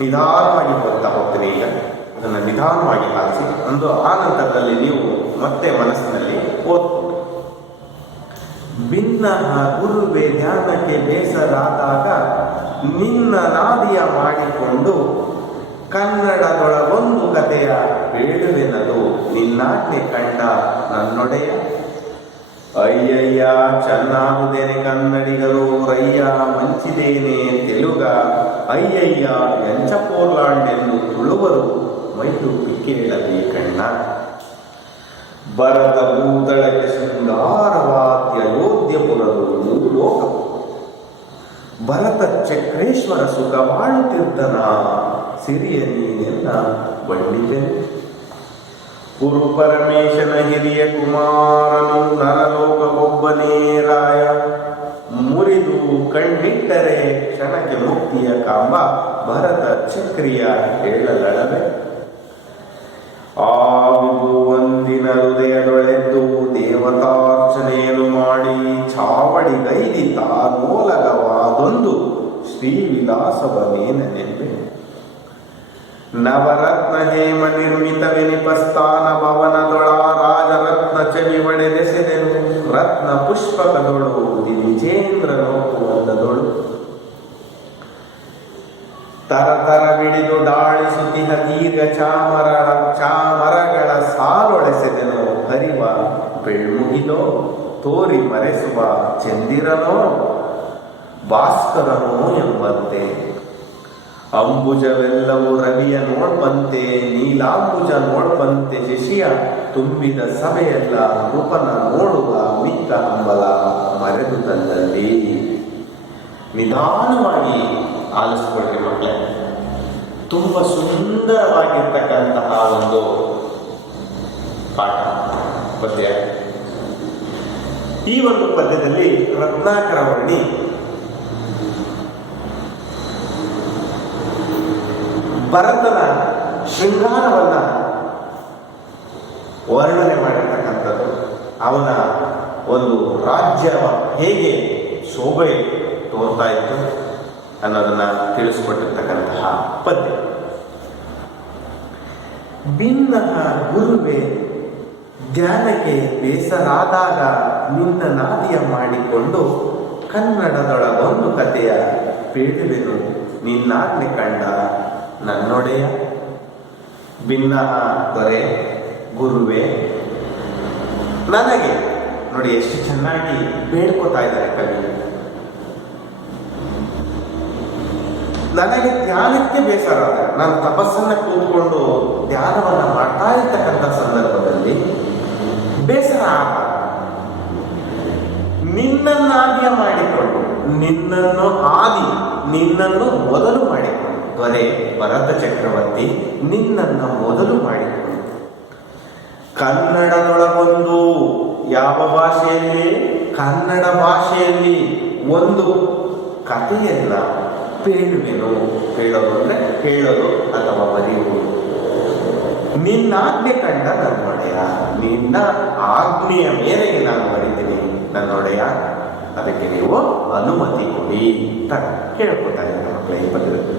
ನಿಧಾನವಾಗಿ ಓದ್ತಾ ಹೋಗ್ತೀನಿ. ಈಗ ಅದನ್ನು ನಿಧಾನವಾಗಿ ಆಲಿಸಿ, ಒಂದು ಆ ನಂತರದಲ್ಲಿ ನೀವು ಮತ್ತೆ ಮನಸ್ಸಿನಲ್ಲಿ ಓದ್ಬೋದು. ಭಿನ್ನ ಗುರುವೆ ಧ್ಯಾನಕ್ಕೆ ಬೇಸರಾದಾಗ ನಿನ್ನ ನಾದಿಯ ಮಾಡಿಕೊಂಡು ಕನ್ನಡದೊಳಗೊಂದು ಕಥೆಯ ಬೇಡುವೆನದು. ನಿನ್ನಾಜ್ಞೆ ಕಂಡ ನನ್ನೊಡೆಯ ಅಯ್ಯಯ್ಯ ಚೆನ್ನಾಗುದೇನೆ ಕನ್ನಡಿಗರು ರಯ್ಯ ಮಂಚಿದೇನೆ ತೆಲುಗ ಅಯ್ಯಯ್ಯ ಎಂಚ ಪೋರ್ಲಾಂಡೆಂದು ತುಳುವರು ಮೈಯುಬ್ಬಿ ಕೇಳಬೇಕಣ್ಣ. ಭರತ ಭೂತಳಕ್ಕೆ ಶೃಂಗಾರವಾದ್ಯ ಯೋಧ್ಯಪುರದು ಮೂಲೋಕ. ಭರತ ಚಕ್ರೇಶ್ವರ ಸುಖ ಬಾಳುತ್ತಿರ್ದನ ಸಿರಿಯ ನೀನೆಲ್ಲ ಬಣ್ಣಿಪೆನು. ಪುರು ಪರಮೇಶನ ಹಿರಿಯ ಕುಮಾರನು ನರಲೋಕಕ್ಕೊಬ್ಬನೇ ರಾಯ. ಮುರಿದು ಕಣ್ಣಿಟ್ಟರೆ ಕ್ಷಣಕ್ಕೆ ಮುಕ್ತಿಯ ಕಾಂಬ. ಭರತ ಚಕ್ರಿಯ ಹೇಳಲಳವೆ. ಆ ವಿಭು ಒಂದಿನ ಹೃದಯದೊಳೆದ್ದು ದೇವತಾರ್ಚನೆಯನ್ನು ಮಾಡಿ ಚಾವಡಿಗೈದಿ ತಾನೋಲಗವಾದೊಂದು ಶ್ರೀವಿಲಾಸವನೇನೆಂಬೆ. ನವರತ್ನ ಹೇಮ ನಿರ್ಮಿತ ವೆನಿಪಸ್ಥಾನ ಭವನದೊಳ ರಾಜರತ್ನ ಚವಿ ಒಡೆದೆಸೆದೆನು. ರತ್ನ ಪುಷ್ಪಕದೊಳು ವಿಜೇಂದ್ರನೊಪ್ಪುವಂದದೊಳು. ತರತರವಿಡಿದು ದಾಳಿಸುತ್ತಿಹ ದೀರ್ಘ ಚಾಮರಗಳ ಸಾಲೊಳೆಸೆದೆನು. ಹರಿವ ಬೆಳ್ಮುಗಿದೋ ತೋರಿ ಮರೆಸುವ ಚಂದಿರನೋ ಭಾಸ್ಕರನೋ ಎಂಬಂತೆ. ಅಂಬುಜವೆಲ್ಲವೂ ರವಿಯ ನೋಡ್ಬಂತೆ, ನೀಲಾಂಬುಜ ನೋಡ್ಬಂತೆ. ಶಶಿಯ ತುಂಬಿದ ಸಭೆಯೆಲ್ಲ ನೃಪನ ನೋಡುವ ಮಿಕ್ಕ ಹಂಬಲ ಮರೆದು ತಂದಲ್ಲಿ. ನಿಧಾನವಾಗಿ ಆಲಿಸ್ಕೊಳ್ರಿ ಮಕ್ಕಳೇ. ತುಂಬ ಸುಂದರವಾಗಿರ್ತಕ್ಕಂತಹ ಒಂದು ಪಾಠ ಪದ್ಯ. ಈ ಒಂದು ಪದ್ಯದಲ್ಲಿ ರತ್ನಾಕರ ವರ್ಣಿ ಭರತನ ಶೃಂಗಾರವನ್ನ ವರ್ಣನೆ ಮಾಡಿರ್ತಕ್ಕಂಥದ್ದು, ಅವನ ಒಂದು ರಾಜ್ಯ ಹೇಗೆ ಶೋಭೆ ತೋರ್ತಾ ಇತ್ತು ಅನ್ನೋದನ್ನ ತಿಳಿಸ್ಕೊಟ್ಟಿರ್ತಕ್ಕಂತಹ ಪದ್ಯ. ಭಿನ್ನ ಗುರುವೆ ಧ್ಯಾನಕ್ಕೆ ಬೇಸರಾದಾಗ ನಿನ್ನ ನಾದಿಯ ಮಾಡಿಕೊಂಡು ಕನ್ನಡದೊಳಗೊಂದು ಕಥೆಯ ಬೇಡುವೆನು ನಿನ್ನಾಜ್ಞೆ ಕಂಡ ನನ್ನೊಡೆಯ. ಭಿನ್ನ ದೊರೆ ಗುರುವೆ ನನಗೆ ನೋಡಿ ಎಷ್ಟು ಚೆನ್ನಾಗಿ ಬೇಡ್ಕೋತಾ ಇದ್ದಾರೆ ಕವಿ. ನನಗೆ ಧ್ಯಾನಕ್ಕೆ ಬೇಸರಾದ, ನಾನು ತಪಸ್ಸನ್ನ ಕೂತ್ಕೊಂಡು ಧ್ಯಾನವನ್ನ ಮಾಡ್ತಾ ಇರ್ತಕ್ಕಂಥ ಸಂದರ್ಭದಲ್ಲಿ ಬೇಸರ ಆಗ ನಿನ್ನನ್ನಾದಿಯ ಮಾಡಿಕೊಂಡು ನಿನ್ನನ್ನು ಮೊದಲು ಮಾಡಿಕೊಂಡು ದೊರೆ ಭರತ ಚಕ್ರವರ್ತಿ ನಿನ್ನನ್ನು ಮೊದಲು ಮಾಡಿಕೊಂಡು ಕನ್ನಡದೊಳಗೊಂದು ಯಾವ ಭಾಷೆಯಲ್ಲಿ ಕನ್ನಡ ಭಾಷೆಯಲ್ಲಿ ಒಂದು ಕಥೆಯನ್ನ ಹೇಳುವೆನು. ಹೇಳೋದು ಅಂದ್ರೆ ಹೇಳೋದು ಅಥವಾ ಬರೆಯುವುದು. ನಿನ್ನಾಜ್ಞೆ ಕಂಡ ನನ್ನೊಡೆಯ, ನಿನ್ನ ಆಜ್ಞೆಯ ಮೇರೆಗೆ ನಾನು ಬರೀತೀನಿ ನನ್ನೊಡೆಯ, ಅದಕ್ಕೆ ನೀವು ಅನುಮತಿ ಕೊಡಿ ಅಂತ ಕೇಳ್ಕೊತಾ ಇದ್ದಾರೆ ಮಕ್ಕಳ. ಈ ಪದ್ಧತಿ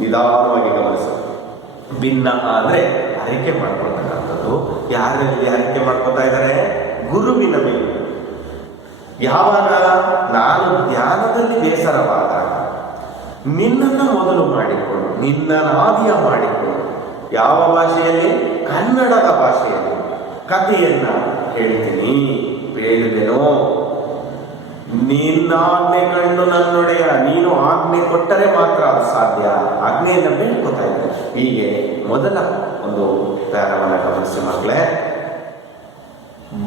ನಿಧಾನವಾಗಿ ಗಮನಿಸ. ಭಿನ್ನ ಆದ್ರೆ ಅರಿಕೆ ಮಾಡ್ಕೊಳ್ತಕ್ಕಂಥದ್ದು. ಯಾರಲ್ಲಿ ಅರಿಕೆ ಮಾಡ್ಕೊತಾ ಇದ್ದಾರೆ? ಗುರುವಿನ ಮೇಲೆ. ಯಾವಾಗ ನಾನು ಧ್ಯಾನದಲ್ಲಿ ಬೇಸರವಾದಾಗ ನಿನ್ನನ್ನು ಮೊದಲು ಮಾಡಿಕೊಂಡು ನಿನ್ನ ನಾದಿಯ ಮಾಡಿಕೊಂಡು ಯಾವ ಭಾಷೆಯಲ್ಲಿ? ಕನ್ನಡದ ಭಾಷೆಯಲ್ಲಿ ಕಥೆಯನ್ನ ಹೇಳ್ತೀನಿ, ಹೇಳುವೆನೋ. ನಿನ್ನಾಜ್ಞೆ ಕಂಡು ನನ್ನೊಡೆಯ, ನೀನು ಆಜ್ಞೆ ಕೊಟ್ಟರೆ ಮಾತ್ರ ಅದು ಸಾಧ್ಯ. ಆಜ್ಞೆಯನ್ನು ಬೇಡ್ಕೊತಾ ಇದ್ದೆ. ಹೀಗೆ ಮೊದಲ ಒಂದು ಪ್ಯಾರವನ್ನು ಗಮನಿಸಿ ಮಕ್ಕಳೇ.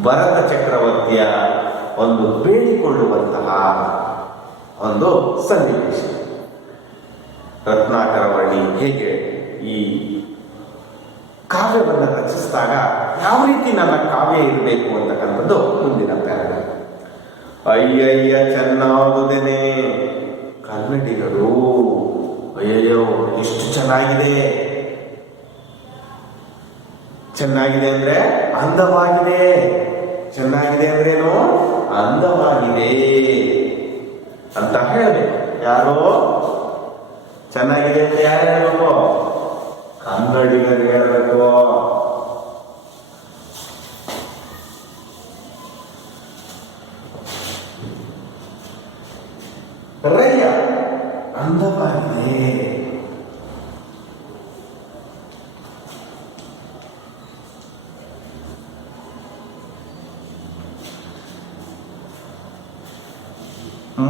ಭರತ ಚಕ್ರವರ್ತಿಯ ಒಂದು ಬೇಡಿಕೊಳ್ಳುವಂತಹ ಒಂದು ಸನ್ನಿವೇಶ. ರತ್ನಾಕರ ವರ್ಣಿ ಹೇಗೆ ಈ ಕಾವ್ಯವನ್ನು ರಚಿಸಿದಾಗ ಯಾವ ರೀತಿ ನನ್ನ ಕಾವ್ಯ ಇರಬೇಕು ಅಂತಕ್ಕಂಥದ್ದು ಮುಂದಿನ ಪ್ಯಾರಾಗ್ರಾಫ್. ಅಯ್ಯಯ್ಯ ಚೆನ್ನಾಗುದೇನೆ ಕನ್ನಡಿಗರು, ಅಯ್ಯಯ್ಯೋ ಎಷ್ಟು ಚೆನ್ನಾಗಿದೆ. ಚೆನ್ನಾಗಿದೆ ಅಂದ್ರೆ ಅಂದವಾಗಿದೆ. ಚೆನ್ನಾಗಿದೆ ಅಂದ್ರೇನು? ಅಂದವಾಗಿದೆ ಅಂತ ಹೇಳಬೇಕು. ಯಾರೋ ಚೆನ್ನಾಗಿದೆ ಅಂತ ಯಾರು ಹೇಳ್ಬೇಕು? ಕನ್ನಡಿಗರು ಹೇಳ್ಬೇಕು. ರಯ್ಯ ಅಂದವಾಗಿದೆ.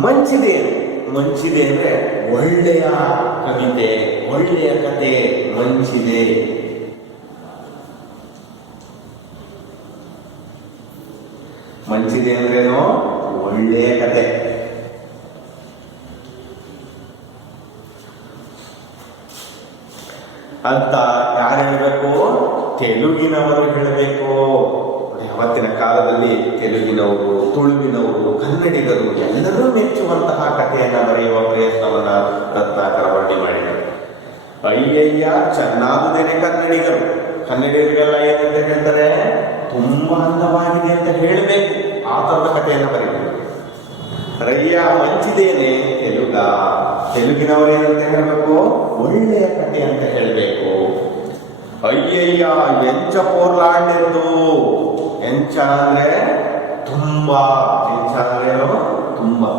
ಮಂಚಿದೆ. ಮಂಚಿದೆ ಅಂದ್ರೆ ಒಳ್ಳೆಯ ಕವಿತೆ, ಒಳ್ಳೆಯ ಕತೆ. ಮಂಚಿದೆ. ಮಂಚಿದೆ ಅಂದ್ರೇನು? ಒಳ್ಳೆಯ ಕತೆ. ಅಂತ ಯಾರು ಹೇಳಬೇಕು? ತೆಲುಗಿನವರು ಹೇಳಬೇಕು. ಅವತ್ತಿನ ಕಾಲದಲ್ಲಿ ತೆಲುಗಿನವರು, ತುಳುವಿನವರು, ಕನ್ನಡಿಗರು ಎಲ್ಲರೂ ಮೆಚ್ಚುವಂತಹ ಕಥೆಯನ್ನ ಬರೆಯುವ ಪ್ರಯತ್ನವನ್ನ ರತ್ನಾಕರ ವರ್ಣಿ ಮಾಡಿದರು. ಅಯ್ಯಯ್ಯ ಚೆನ್ನಾಗುದೇನೆ ಕನ್ನಡಿಗರು. ಕನ್ನಡಿಗರಿಗೆಲ್ಲ ಏನಂತ ಹೇಳ್ತಾರೆ? ತುಂಬಾ ಅಂದವಾಗಿದೆ ಅಂತ ಹೇಳಬೇಕು. ಆ ತರದ ಕಥೆಯನ್ನ ಬರೀಬೇಕು. ರಯ್ಯ ಮಂಚಿದೇನೆ ತೆಲುಗಿನವರು ಏನಂತ ಹೇಳಬೇಕು? ಒಳ್ಳೆಯ ಕಥೆ ಅಂತ ಹೇಳಬೇಕು. ಅಯ್ಯಯ್ಯ ಎಂಚ ಪೋರ್ಲಾಂಡೆಂದು. ಎಂಚ ಅಂದ್ರೆ ತುಂಬಾ. ಎಂಚ ಅಂದ್ರೇನು? ತುಂಬಾ.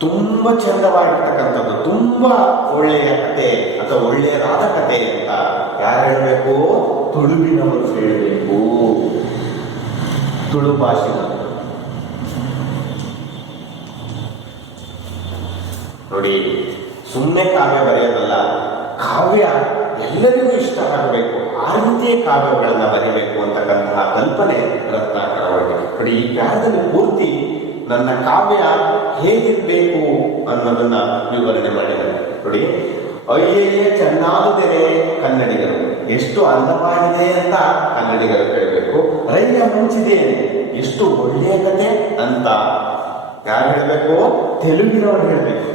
ತುಂಬಾ ಚಂದವಾಗಿರ್ತಕ್ಕಂಥದ್ದು, ತುಂಬಾ ಒಳ್ಳೆಯ ಕತೆ ಅಥವಾ ಒಳ್ಳೆಯದಾದ ಕತೆ ಅಂತ ಯಾರು ಹೇಳಬೇಕು? ತುಳುವಿನವರು ಹೇಳಬೇಕು. ತುಳು ಭಾಷೆ ನೋಡಿ. ಸುಮ್ಮನೆ ಕಾವ್ಯ ಬರೆಯೋದಲ್ಲ, ಕಾವ್ಯ ಎಲ್ಲರಿಗೂ ಇಷ್ಟ ಆಗಬೇಕು. ಆ ರೀತಿಯ ಕಾವ್ಯಗಳನ್ನ ಬರೀಬೇಕು ಅಂತಕ್ಕಂತಹ ಕಲ್ಪನೆ ರತ್ನಾಕರ ವರ್ಣಿ. ನೋಡಿ, ಈ ಕಾವ್ಯದಲ್ಲಿ ಪೂರ್ತಿ ನನ್ನ ಕಾವ್ಯ ಹೇಗಿರ್ಬೇಕು ಅನ್ನೋದನ್ನ ವಿವರಣೆ ಮಾಡಿದ್ದಾರೆ. ನೋಡಿ, ಅಯ್ಯಯ್ಯ ಚೆನ್ನಾಗುದೇನೆ ಕನ್ನಡಿಗರು, ಎಷ್ಟು ಅಂದವಾಗಿದೆ ಅಂತ ಕನ್ನಡಿಗರು ಹೇಳಬೇಕು. ರಯ್ಯ ಮುಂಚಿದೆ, ಎಷ್ಟು ಒಳ್ಳೆಯ ಕತೆ ಅಂತ ಯಾರು ಹೇಳಬೇಕು? ತೆಲುಗಿನವರು ಹೇಳಬೇಕು.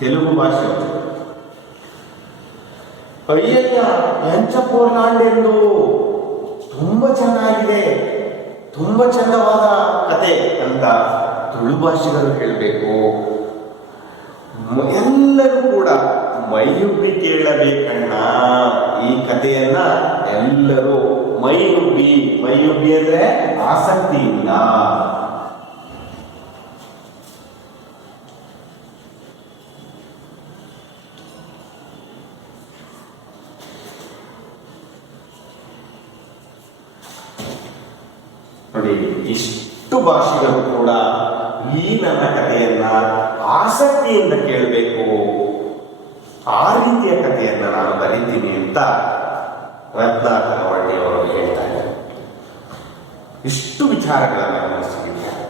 ತೆಲುಗು ಭಾಷೆ. ಅಯ್ಯಯ್ಯ ಎಂಚ ಪೋರ್ಲಾಂಡೆಂದು, ತುಂಬಾ ಚೆನ್ನಾಗಿದೆ, ತುಂಬಾ ಚಂದವಾದ ಕತೆ ಅಂತ ತುಳು ಭಾಷಿಗರು ಹೇಳಬೇಕು. ಎಲ್ಲರೂ ಕೂಡ ಮೈಯುಬ್ಬಿ ಕೇಳಬೇಕಣ್ಣ ಈ ಕಥೆಯನ್ನ. ಎಲ್ಲರೂ ಮೈಯುಬ್ಬಿ ಅಂದ್ರೆ ಆಸಕ್ತಿಯಿಂದ. ನೋಡಿ, ಇಷ್ಟು ಭಾಷೆಗಳು ಕೂಡ ಈ ನನ್ನ ಕಥೆಯನ್ನ ಆಸಕ್ತಿಯಿಂದ ಕೇಳಬೇಕು, ಆ ರೀತಿಯ ಕಥೆಯನ್ನ ನಾನು ಬರೀತೀನಿ ಅಂತ ರತ್ನಾಕರ ವರ್ಣಿಯವರು ಹೇಳ್ತಾ ಇದ್ದಾರೆ. ಇಷ್ಟು ವಿಚಾರಗಳನ್ನು ಗಮನಿಸಿದ್ದಾರೆ.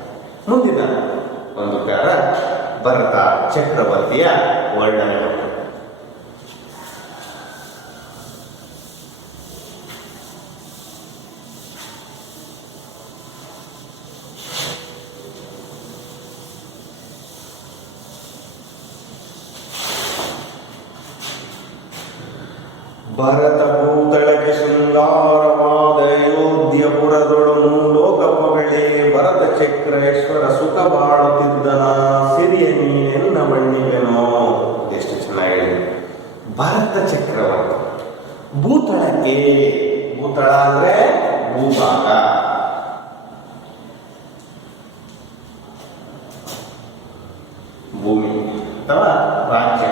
ಮುಂದಿನ ಒಂದು ಪ್ಯಾರ ಭರತ ಚಕ್ರವರ್ತಿಯ ವರ್ಣನೆ. ಭರತ ಭೂತಳಕ್ಕೆ ಶೃಂಗಾರವಾದ ಅಯೋಧ್ಯಪುರದೊಳು ಲೋಕಪಗಳೇ ಭರತ ಚಕ್ರೇಶ್ವರ ಸುಖ ಬಾಳುತ್ತಿದ್ದನ ಸಿರಿಯ ನೀನೆನ್ನ ಬಣ್ಣಿಗೆನೋ. ಎಷ್ಟು ಚೆನ್ನಾಗಿ ಭರತ ಚಕ್ರವರ್ತಿ ಭೂತಳಕ್ಕೆ, ಭೂತಳ ಅಂದ್ರೆ ಭೂಭಾಗ, ಭೂಮಿ ಅಥವಾ ರಾಜ್ಯ.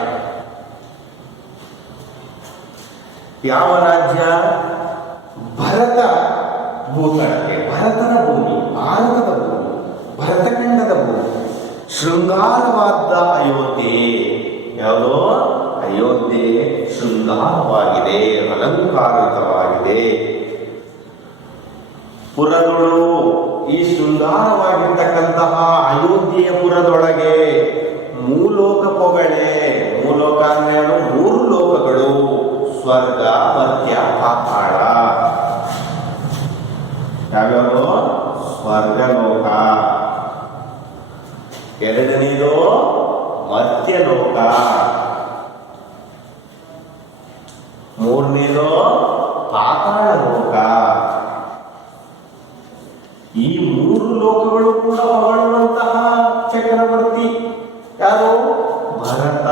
ಯಾವ ರಾಜ್ಯ? ಭರತ ಭೂತಳಕ್ಕೆ, ಭರತನ ಭೂಮಿ, ಭಾರತದ ಭೂಮಿ, ಭರತಖಂಡದ ಭೂಮಿ. ಶೃಂಗಾರವಾದ ಅಯೋಧ್ಯೆ, ಯಾವುದೋ ಅಯೋಧ್ಯೆ ಶೃಂಗಾರವಾಗಿದೆ, ಅಲಂಕಾರಿತವಾಗಿದೆ. ಪುರಗಳು, ಈ ಶೃಂಗಾರವಾಗಿರ್ತಕ್ಕಂತಹ ಅಯೋಧ್ಯೆಯ ಪುರದೊಳಗೆ ಮೂಲೋಕ ಪೊಗಳೆ. ಮೂಲೋಕ ಅಂದ್ರೆ ಮೂರು ಲೋಕಗಳು, ಸ್ವರ್ಗ, ಮರ್ತ್ಯ, ಪಾತಾಳ. ಯಾವ್ಯಾವ? ಸ್ವರ್ಗಲೋಕ, ಎರಡನೇದು ಮರ್ತ್ಯಲೋಕ, ಮೂರನೇದು ಪಾತಾಳ ಲೋಕ. ಈ ಮೂರು ಲೋಕಗಳು ಕೂಡ ಹೊರಡುವಂತಹ ಚಕ್ರವರ್ತಿ ಯಾರು? ಭರತ.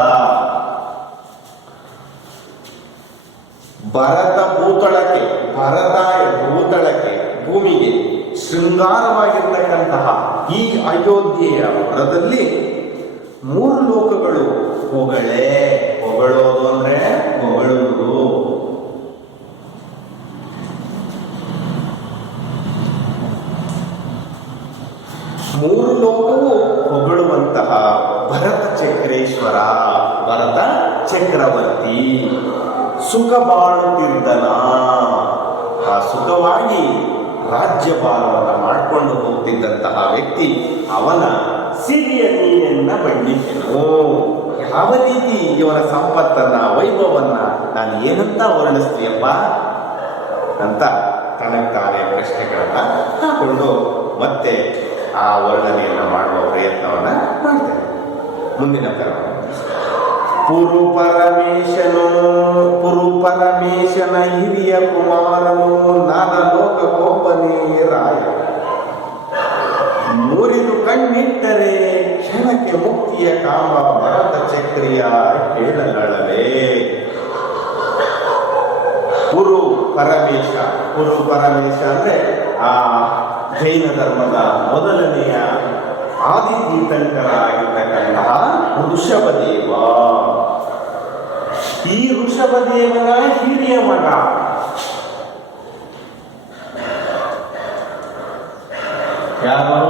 ಭರತ ಭೂತಳಕ್ಕೆ, ಭರತ ಭೂತಳಕ್ಕೆ ಭೂಮಿಗೆ ಶೃಂಗಾರವಾಗಿರ್ತಕ್ಕಂತಹ ಈ ಅಯೋಧ್ಯೆಯ ಪುರದಲ್ಲಿ ಮೂರು ಲೋಕಗಳು ಹೊಗಳೇ. ಹೊಗಳೋದು ಅಂದ್ರೆ ಹೊಗಳುವುದು. ಮೂರು ಲೋಕವು ಹೊಗಳುವಂತಹ ಭರತ ಚಕ್ರೇಶ್ವರ, ಭರತ ಚಕ್ರವರ್ತಿ ಸುಖ ಬಾಳುತ್ತಿದ್ದನ. ಆ ಸುಖವಾಗಿ ರಾಜ್ಯಭಾರವನ್ನು ಮಾಡಿಕೊಂಡು ಹೋಗ್ತಿದ್ದಂತಹ ವ್ಯಕ್ತಿ ಅವನ ಸಿರಿಯ ನೀನೆನ್ನ ಬಣ್ಣಿಸೆನು. ಯಾವ ರೀತಿ ಇವನ ಸಂಪತ್ತನ್ನ, ವೈಭವನ್ನ ನಾನು ಏನಂತ ವರ್ಣಿಸ್ತೀಯಪ್ಪ ಅಂತ ತನಗ್ತಾನೆ ಪ್ರಶ್ನೆಗಳನ್ನ ಹಾಕೊಂಡು ಮತ್ತೆ ಆ ವರ್ಣನೆಯನ್ನ ಮಾಡುವ ಪ್ರಯತ್ನವನ್ನ ಮಾಡ್ತೇನೆ. ಮುಂದಿನ ಕ್ರಮ. ಪುರುಪರಮೇಶನ ಹಿರಿಯ ಕುಮಾರನು ನರಲೋಕಕ್ಕೊಬ್ಬನೇ ರಾಯ. ಮುರಿದು ಕಣ್ಣಿಟ್ಟರೆ ಕ್ಷಣಕ್ಕೆ ಮುಕ್ತಿಯ ಕಾಮ ಭರತ ಚಕ್ರಿಯ ಹೇಳಲಳವೇ. ಪುರು ಪರಮೇಶ, ಪುರು ಪರಮೇಶ ಅಂದ್ರೆ ಆ ಜೈನ ಧರ್ಮದ ಮೊದಲನೆಯ ಆದಿತೀರ್ಥಂಕರಾಗಿರ್ತಕ್ಕಂತಹ ಋಷಭದೇವ. ಈ ಋಷಭದೇವನ ಹಿರಿಯ ಮಗ ಯಾರು?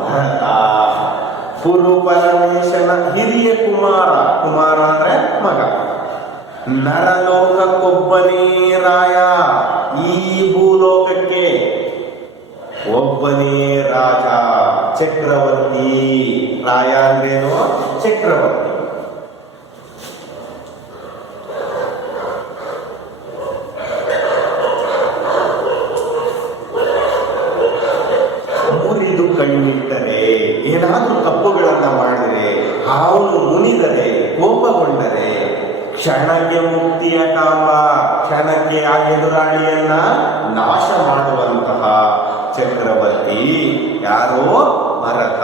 ಭರತ. ಪುರು ಪರಮೇಶನ ಹಿರಿಯ ಕುಮಾರ, ಕುಮಾರ ಅಂದ್ರೆ ಮಗ. ನರಲೋಕಕ್ಕೊಬ್ಬನೇ ರಾಯ, ಈ ಭೂಲೋಕಕ್ಕೆ ಒಬ್ಬನೇ ರಾಜ, ಚಕ್ರವರ್ತಿ. ರಾಯ ಅಂದ್ರೇನು? ಚಕ್ರವರ್ತಿ. ಮುರಿದು ಕಣ್ಣಿಟ್ಟರೆ, ಏನಾದ್ರೂ ತಪ್ಪುಗಳನ್ನ ಮಾಡಿದರೆ, ಅವನು ಮುನಿದರೆ, ಕೋಪಗೊಂಡರೆ, ಕ್ಷಣಕ್ಕೆ ಮುಕ್ತಿಯ ಕಾಮ, ಕ್ಷಣಕ್ಕೆ ಆ ಎದುರಾಳಿಯನ್ನ ನಾಶ ಮಾಡುವಂತಹ ಚಕ್ರವರ್ತಿ ಯಾರೋ? ಭರತ.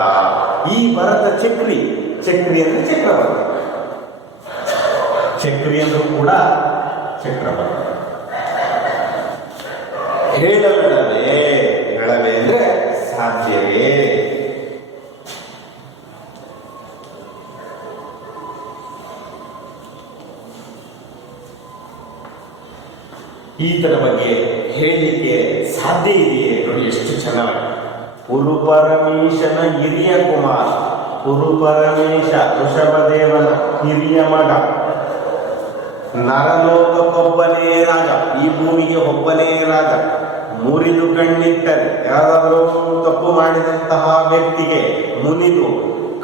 ಈ ಈ ಭರತ ಚಕ್ರಿ, ಚಕ್ರಿ ಅಂದ್ರೆ ಚಕ್ರವರ್ತಿ, ಚಕ್ರಿ ಅಂದ್ರೂ ಕೂಡ ಚಕ್ರವರ್ತಿ. ಹೇಳಲೇ, ಹೇಳಲೇ ಅಂದ್ರೆ ಸಾಧ್ಯವೇ. ಈತನ ಬಗ್ಗೆ ಹೇಳಲಿಕ್ಕೆ ಸಾಧ್ಯ ಇದೆಯೇ? ನೋಡಿ ಎಷ್ಟು ಚೆನ್ನಾಗಿ. ಪುರುಪರಮೇಶನ ಹಿರಿಯ ಕುಮಾರ, ಪುರುಪರಮೇಶ ಋಷಭದೇವನ ಹಿರಿಯ ಮಗ, ನರಲೋಕಕ್ಕೊಬ್ಬನೇ ರಾಜ, ಈ ಭೂಮಿಗೆ ಒಬ್ಬನೇ ರಾಜ. ಮುರಿದು ಕಣ್ಣಿಟ್ಟರೆ, ಯಾರಾದರೂ ತಪ್ಪು ಮಾಡಿದಂತಹ ವ್ಯಕ್ತಿಗೆ ಮುನಿದು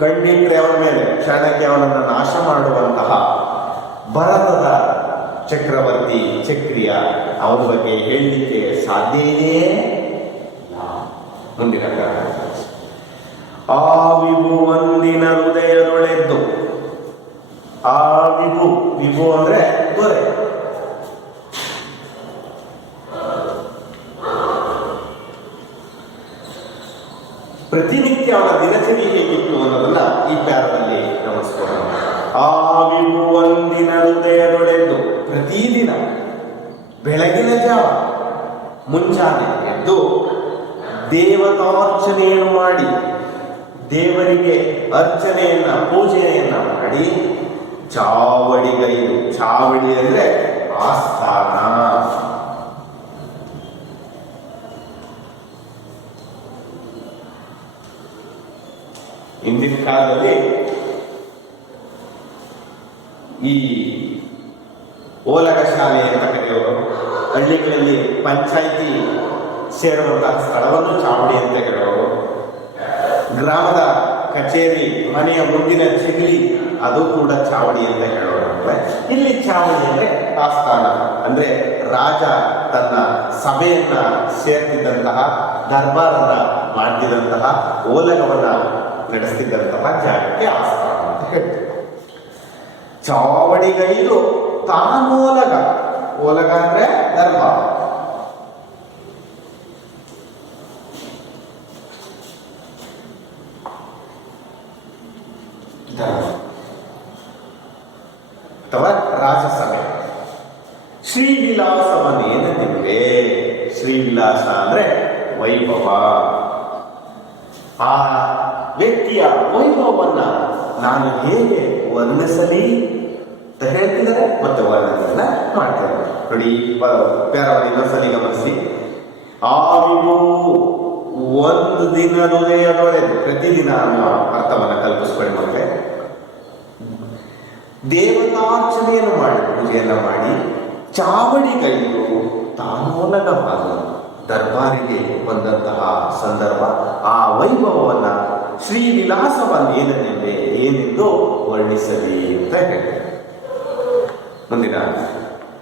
ಕಣ್ಣಿಟ್ಟರೆ ಅವನ ಮೇಲೆ ಕ್ಷಣಕ್ಕೆ ಅವನನ್ನು ನಾಶ ಮಾಡುವಂತಹ ಭರತದ ಚಕ್ರವರ್ತಿ ಚಕ್ರಿಯ ಅವನ ಬಗ್ಗೆ ಹೇಳಲಿಕ್ಕೆ ಸಾಧ್ಯ ಇದೆಯೇ? ಮುಂದಿನ ಕಾರಣ, ಆ ವಿಭು ಒಂದಿನ ಹೃದಯದೊಳೆದ್ದು, ಆ ವಿಭು, ವಿಭು ಅಂದ್ರೆ ದೊರೆ, ಪ್ರತಿನಿತ್ಯ ಅವನ ದಿನಚರಿ ಹೇಗಿತ್ತು ಅನ್ನೋದನ್ನ ಈ ಪ್ಯಾರದಲ್ಲಿ ಗಮನಿಸ್ಕೊಳ್ಳೋಣ. ಆ ವಿಭು ಒಂದಿನ ಹೃದಯದೊಳೆದ್ದು, ಪ್ರತಿದಿನ ಬೆಳಗಿನ ಜಾವ ಮುಂಚಾನೆ ಎದ್ದು ದೇವತಾರ್ಚನೆಯನ್ನು ಮಾಡಿ, ದೇವರಿಗೆ ಅರ್ಚನೆಯನ್ನ ಪೂಜೆಯನ್ನ ಮಾಡಿ, ಚಾವಡಿಗೈದು, ಚಾವಡಿ ಅಂದ್ರೆ ಆಸ್ಥಾನ, ಹಿಂದಿನ ಕಾಲದಲ್ಲಿ ಈ ಓಲಗ ಶಾಲೆ ಅಂತ ಕರೆಯೋರು, ಹಳ್ಳಿಗಳಲ್ಲಿ ಪಂಚಾಯಿತಿ ಸೇರುವಂತಹ ಸ್ಥಳವನ್ನು ಚಾವಡಿ ಅಂತ ಕರೆಯೋರು, ಗ್ರಾಮದ ಕಚೇರಿ ಮನೆಯ ಮುಂದಿನ ಚಿಗಲಿ ಅದು ಕೂಡ ಚಾವಡಿ ಅಂತ ಹೇಳೋರು. ಇಲ್ಲಿ ಚಾವಡಿ ಅಂದ್ರೆ ಆಸ್ಥಾನ, ಅಂದ್ರೆ ರಾಜ ತನ್ನ ಸಭೆಯನ್ನ ಸೇರ್ತಿದ್ದಂತಹ, ದರ್ಬಾರನ್ನ ಮಾಡ್ತಿದ್ದಂತಹ, ಓಲಗವನ್ನ ನಡೆಸ್ತಿದ್ದಂತಹ ಜಾಗಕ್ಕೆ ಆಸ್ಥಾನ ಅಂತ ಹೇಳ್ತೀವಿ. ಚಾವಡಿಗೈದು ತಾನೋಲಗ, ಓಲಗ ಅಂದ್ರೆ ದರ್ಬಾರ. ಅಥವಾ ರಾಜಸಭೆ. ಶ್ರೀವಿಲಾಸವನ್ನೇನೆಂದಿವೆ? ಶ್ರೀವಿಲಾಸ ಅಂದ್ರೆ ವೈಭವ. ಆ ವ್ಯಕ್ತಿಯ ವೈಭವವನ್ನ ನಾನು ಹೇಗೆ ವರ್ಣಿಸಲಿ ಅಂತ ಹೇಳ್ತಿದ್ದಾರೆ, ಮತ್ತೆ ವರ್ಣನೆಯನ್ನ ಮಾಡ್ತಾರೆ. ನೋಡಿ, ಪ್ಯಾರವನ್ನು ಇನ್ನೊಂದ್ಸಲಿ ಗಮನಿಸಿ. ಆ ವಿಭು ಒಂದು ದಿನ ಹೃದಯದೊಳೆದು, ಪ್ರತಿದಿನ ಅನ್ನುವ ಅರ್ಥವನ್ನ ಕಲ್ಪಿಸ್ಕೊಳ್ಳಿ ಮಕ್ಕಳೇ. ದೇವತಾರ್ಚನೆಯನ್ನು ಮಾಡಿ, ಪೂಜೆಯನ್ನ ಮಾಡಿ, ಚಾವಡಿಗೈದು ತಾನೋಲಗವಾದ ದರ್ಬಾರಿಗೆ ಬಂದಂತಹ ಸಂದರ್ಭ, ಆ ವೈಭವವನ್ನ ಶ್ರೀವಿಲಾಸವನ್ನೇನೆಂದೆ ಏನೆಂದು ವರ್ಣಿಸಲಿ ಅಂತ ಹೇಳ್ತಾರೆ. ಮುಂದಿನ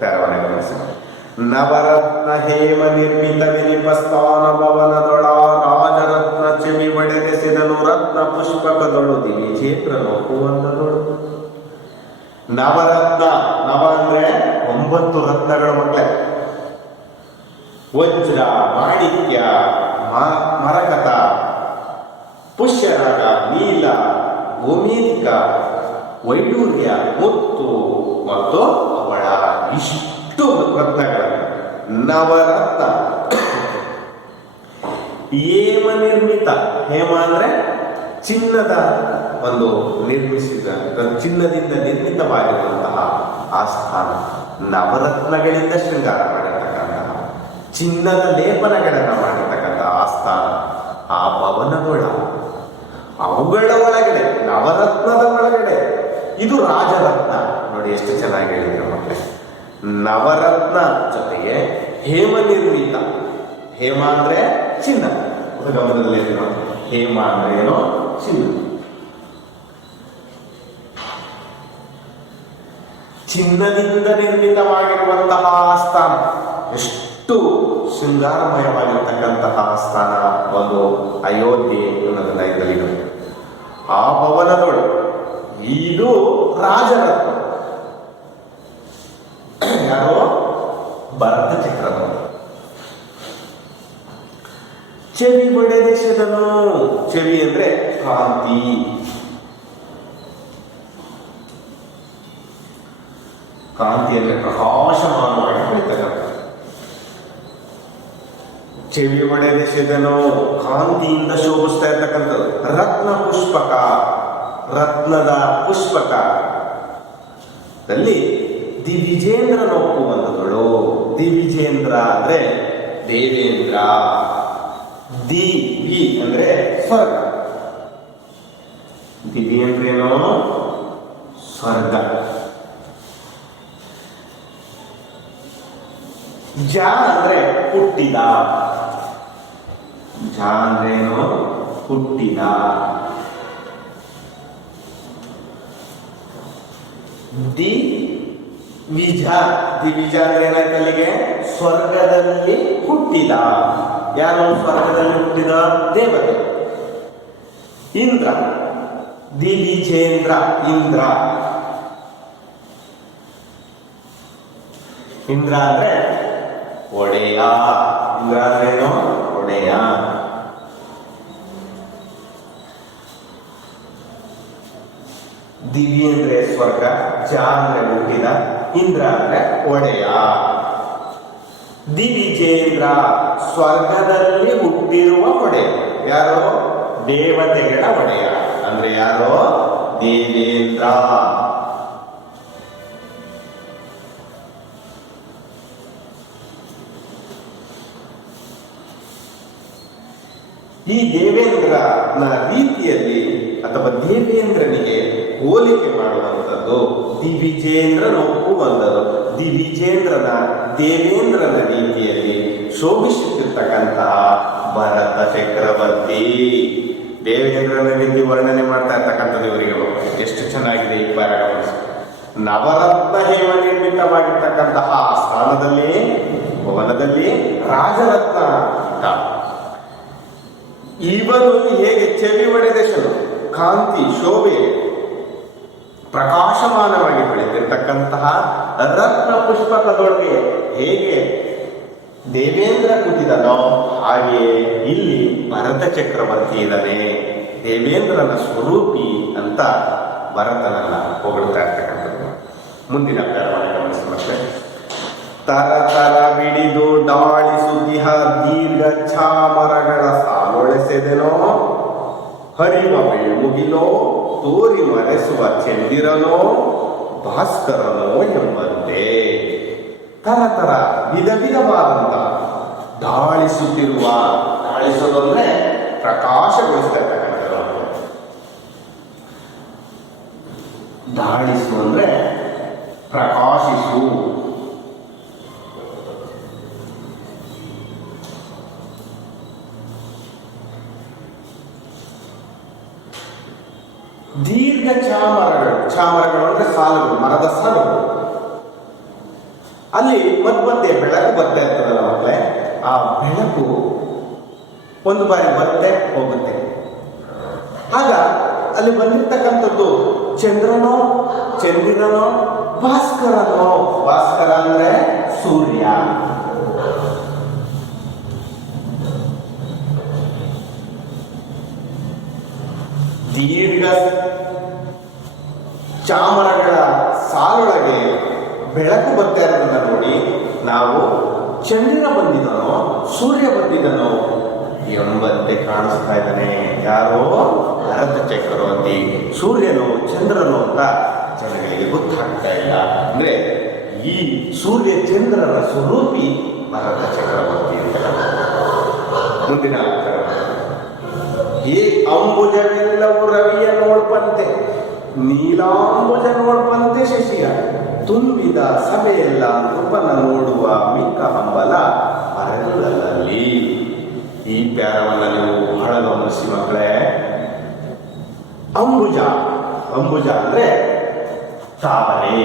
ಪ್ಯಾರವನ್ನು ಗಮನಿಸಿ. ನವರತ್ನ ಹೇಮ ನಿರ್ಮಿತ ವಿನಿಪಸ್ಥಾನ ಭವನದೊಳ ರಾಜರತ್ನ ಚೆವಿ ಒಡೆದೆಸೆದನು ರತ್ನ ಪುಷ್ಪಕದೊಳು ದಿವಿ ಕ್ಷೇತ್ರ ನೋಕುವಂದದೊಳು. ನವರತ್ನ, ನವ ಅಂದ್ರೆ 9 ರತ್ನಗಳ ಮಕ್ಕಳೇ. ವಜ್ರ, ಮಾಣಿಕ್ಯ, ಮರಕತ, ಪುಷ್ಯರಾಗ, ನೀಲ, ಗೋಮೀತಿಕ, ವೈಡೂರ್ಯ, ಮುತ್ತು ಮತ್ತು ಅವಳ, ಇಷ್ಟು ರತ್ನಗಳ ನವರತ್ನ. ಹೇಮ ನಿರ್ಮಿತ, ಹೇಮ ಅಂದ್ರೆ ಚಿನ್ನದ ಒಂದು ನಿರ್ಮಿಸಿದ, ಚಿನ್ನದಿಂದ ನಿರ್ಮಿತವಾಗಿರುವಂತಹ ಆಸ್ಥಾನ, ನವರತ್ನಗಳಿಂದ ಶೃಂಗಾರ ಮಾಡಿರ್ತಕ್ಕಂತಹ, ಚಿನ್ನದ ಲೇಪನಗಳನ್ನು ಮಾಡಿರ್ತಕ್ಕಂಥ ಆಸ್ಥಾನ, ಆ ಭವನಗಳ, ಅವುಗಳ ಒಳಗಡೆ, ನವರತ್ನದ ಒಳಗಡೆ ಇದು ರಾಜರತ್ನ. ನೋಡಿ ಎಷ್ಟು ಚೆನ್ನಾಗಿ ಹೇಳಿದ್ರು ಮಕ್ಕಳೇ. ನವರತ್ನ ಜೊತೆಗೆ ಹೇಮ ನಿರ್ಮಿತ, ಹೇಮ ಅಂದ್ರೆ ಚಿನ್ನ, ಗಮನದಲ್ಲಿ ಹೇಮ ಅಂದ್ರೆ ಏನೋ ಚಿನ್ನ, ಚಿನ್ನದಿಂದ ನಿರ್ಮಿತವಾಗಿರುವಂತಹ ಸ್ಥಾನ, ಎಷ್ಟು ಶೃಂಗಾರಮಯವಾಗಿರ್ತಕ್ಕಂತಹ ಸ್ಥಾನ ಒಂದು ಅಯೋಧ್ಯೆ ಅನ್ನೋದನ್ನ ಇದರಲ್ಲಿ ನೋಡಿ. ಆ ಭವನದೊಳು ಇದು ರಾಜರತ್ನ, ಯಾರೋ ಭರತ ಚಕ್ರವರ್ತಿ. ಚೆವಿ ಒಡೆದೆಸೆದನು, ಚೆವಿ ಅಂದ್ರೆ ಕಾಂತಿ. ಕಾಂತಿ ಅಂದ್ರೆ ಪ್ರಕಾಶಮಾನವಾಗಿ ಬೆಳೀತಕ್ಕಂಥ. ಚೆವಿ ಒಡೆದೆಸೆದನೋ ಕಾಂತಿಯಿಂದ ಶೋಭಿಸ್ತಾ ಇರ್ತಕ್ಕಂಥದ್ದು. ರತ್ನ ಪುಷ್ಪಕ, ರತ್ನದ ಪುಷ್ಪಕ ದಲ್ಲಿ ದಿವಿಜೇಂದ್ರನ ಒಪ್ಪುವಂಥಗಳು. ದಿವಿಜೇಂದ್ರ ಅಂದ್ರೆ ದೇವೇಂದ್ರ, ದಿವಿ ಅಂದ್ರೆ ಸ್ವರ್ಗ. ದಿವಿ ಅಂದ್ರೇನು? ಸ್ವರ್ಗ. ಜ ಅಂದ್ರೆ ಹುಟ್ಟಿದ. ಜ ಅಂದ್ರೇನು? ಹುಟ್ಟಿದ. ದಿವಿಜ, ದಿವಿಜ ಅಂದ್ರೆ ಏನಾಯ್ತು ಅಲ್ಲಿಗೆ? ಸ್ವರ್ಗದಲ್ಲಿ ಹುಟ್ಟಿದ. ಯಾರು ಸ್ವರ್ಗದಲ್ಲಿ ಹುಟ್ಟಿದ? ದೇವತೆ. ಇಂದ್ರ, ದಿವಿಜೇಂದ್ರ, ಇಂದ್ರ. ಇಂದ್ರ ಅಂದ್ರೆ ಒಡೆಯ. ಇಂದ್ರ ಅಂದ್ರೇನು? ಒಡೆಯ. ದಿವಿ ಅಂದ್ರೆ ಸ್ವರ್ಗ, ಜ ಅಂದ್ರೆ ಹುಟ್ಟಿದ, ಇಂದ್ರ ಅಂದ್ರೆ ಒಡೆಯ. ದಿವಿಜೇಂದ್ರ ಸ್ವರ್ಗದಲ್ಲಿ ಹುಟ್ಟಿರುವ ಒಡೆಯ. ಯಾರೋ? ದೇವತೆಗಳ ಒಡೆಯ. ಅಂದ್ರೆ ಯಾರೋ? ದೇವೇಂದ್ರ. ಈ ದೇವೇಂದ್ರನ ರೀತಿಯಲ್ಲಿ ಅಥವಾ ದೇವೇಂದ್ರನಿಗೆ ಹೋಲಿಕೆ ಮಾಡುವಂಥದ್ದು ದಿವಿಜೇಂದ್ರನ ಒಪ್ಪುವಂಥದ್ದು. ದಿವಿಜೇಂದ್ರನ, ದೇವೇಂದ್ರನ ರೀತಿಯಲ್ಲಿ ಶೋಭಿಸುತ್ತಿರ್ತಕ್ಕಂತಹ ಭರತ ಚಕ್ರವರ್ತಿ. ದೇವೇಂದ್ರನ ರೀತಿ ವರ್ಣನೆ ಮಾಡ್ತಾ ಇರ್ತಕ್ಕಂಥದ್ದು ಇವರಿಗೆ ಎಷ್ಟು ಚೆನ್ನಾಗಿದೆ ಈ ಪ್ಯಾರಾಗ್ರಾಫ್. ನವರತ್ನ ಹೇಮ ನಿರ್ಮಿತವಾಗಿರ್ತಕ್ಕಂತಹ ಸ್ಥಾನದಲ್ಲಿ, ಭವನದಲ್ಲಿ ರಾಜರತ್ನ ಇಟ್ಟ. ಇವನು ಹೇಗೆ ಚೆವಿ ಒಡೆದೆಸಲು ಕಾಂತಿ, ಶೋಭೆ, ಪ್ರಕಾಶಮಾನವಾಗಿ ಬೆಳೆದಿರ್ತಕ್ಕಂತಹ ರತ್ನ ಪುಷ್ಪಕದೊಳಗೆ ಹೇಗೆ ದೇವೇಂದ್ರ ಕೂತಿದನೋ ಹಾಗೆಯೇ ಇಲ್ಲಿ ಭರತ ಚಕ್ರವರ್ತಿ ಇದ್ದಾನೆ. ದೇವೇಂದ್ರನ ಸ್ವರೂಪಿ ಅಂತ ಭರತನನ್ನ ಹೊಗಳ್ತಾ ಇರ್ತಕ್ಕಂಥದ್ದು. ಮುಂದಿನ ಪ್ಯಾರವನ್ನು ಗಮನಿಸಿದ್ರೆ, ತರ ತರ ಬಿಡಿದು ಡಾಳಿಸುತ್ತಿಹ ದೀರ್ಘ ಛಾಮರಗಳ ಸಾಲೊಳೆಸೆದೆನೋ, ಹರಿವ ಮುಗಿಲೋ ತೋರಿ ಮರೆಸುವ ಚಂದಿರನೋ ಭಾಸ್ಕರನೋ ಎಂಬಂತೆ. ತರ ತರ ವಿಧ ವಿಧವಾದಂತ ದಾಳಿಸುತ್ತಿರುವ, ದಾಳಿಸೋದು ಅಂದ್ರೆ ಪ್ರಕಾಶಗೊಳಿಸ್ತಕ್ಕಂಥದ್ದು. ದಾಳಿಸು ಅಂದ್ರೆ ಪ್ರಕಾಶಿಸು. ದೀರ್ಘ ಚಾಮರಗಳು, ಚಾಮರಗಳು ಅಂದ್ರೆ ಸಾಲುಗಳು, ಮರದ ಸಾಲುಗಳು. ಅಲ್ಲಿ ಮಧ್ಯೆ ಬೆಳಕು ಬರ್ತಾ ಇರ್ತದಲ್ಲ ಮಕ್ಕಳೇ, ಆ ಬೆಳಕು ಒಂದು ಬಾರಿ ಬರುತ್ತೆ ಹೋಗುತ್ತೆ. ಆಗ ಅಲ್ಲಿ ಬಂದಿರ್ತಕ್ಕಂಥದ್ದು ಚಂದ್ರನೋ, ಚಂದಿರನೋ, ಭಾಸ್ಕರನೋ. ಭಾಸ್ಕರ ಅಂದ್ರೆ ಸೂರ್ಯ. ದೀರ್ಘ ಚಾಮರಗಳ ಸಾಲೊಳಗೆ ಬೆಳಕು ಬರ್ತಾ ಇರೋದನ್ನ ನೋಡಿ ನಾವು ಚಂದ್ರನ ಬಂದಿದನೋ, ಸೂರ್ಯ ಬಂದಿದನೋ ಎಂಬಂತೆ ಕಾಣಿಸ್ತಾ ಇದ್ದಾನೆ. ಯಾರೋ? ಭರತ ಚಕ್ರವರ್ತಿ. ಸೂರ್ಯನು, ಚಂದ್ರನು ಅಂತ ಜನಗಳಿಗೆ ಗೊತ್ತಾಗ್ತಾ ಇಲ್ಲ. ಅಂದ್ರೆ ಈ ಸೂರ್ಯ ಚಂದ್ರನ ಸ್ವರೂಪಿ ಭರತ ಚಕ್ರವರ್ತಿ ಅಂತ. ಮುಂದಿನ ಈ ಅಂಬುಜವೆಲ್ಲವೂ ರವಿಯ ನೋಡ್ಪಂತೆ, ನೀಲಾಂಬುಜ ನೋಡ್ಪಂತೆ ಶಶಿಯ, ತುಂಬಿದ ಸಭೆಯೆಲ್ಲ ಕೃಪನ ನೋಡುವ ಮಿಕ್ಕ ಹಂಬಲ ಮರಗಳಲ್ಲಿ. ಈ ಪ್ಯಾರವನ್ನ ನೀವು ಬಹಳ ಗಮನಿಸಿ ಮಕ್ಕಳೇ. ಅಂಬುಜ, ಅಂಬುಜ ಅಂದ್ರೆ ತಾವರೆ.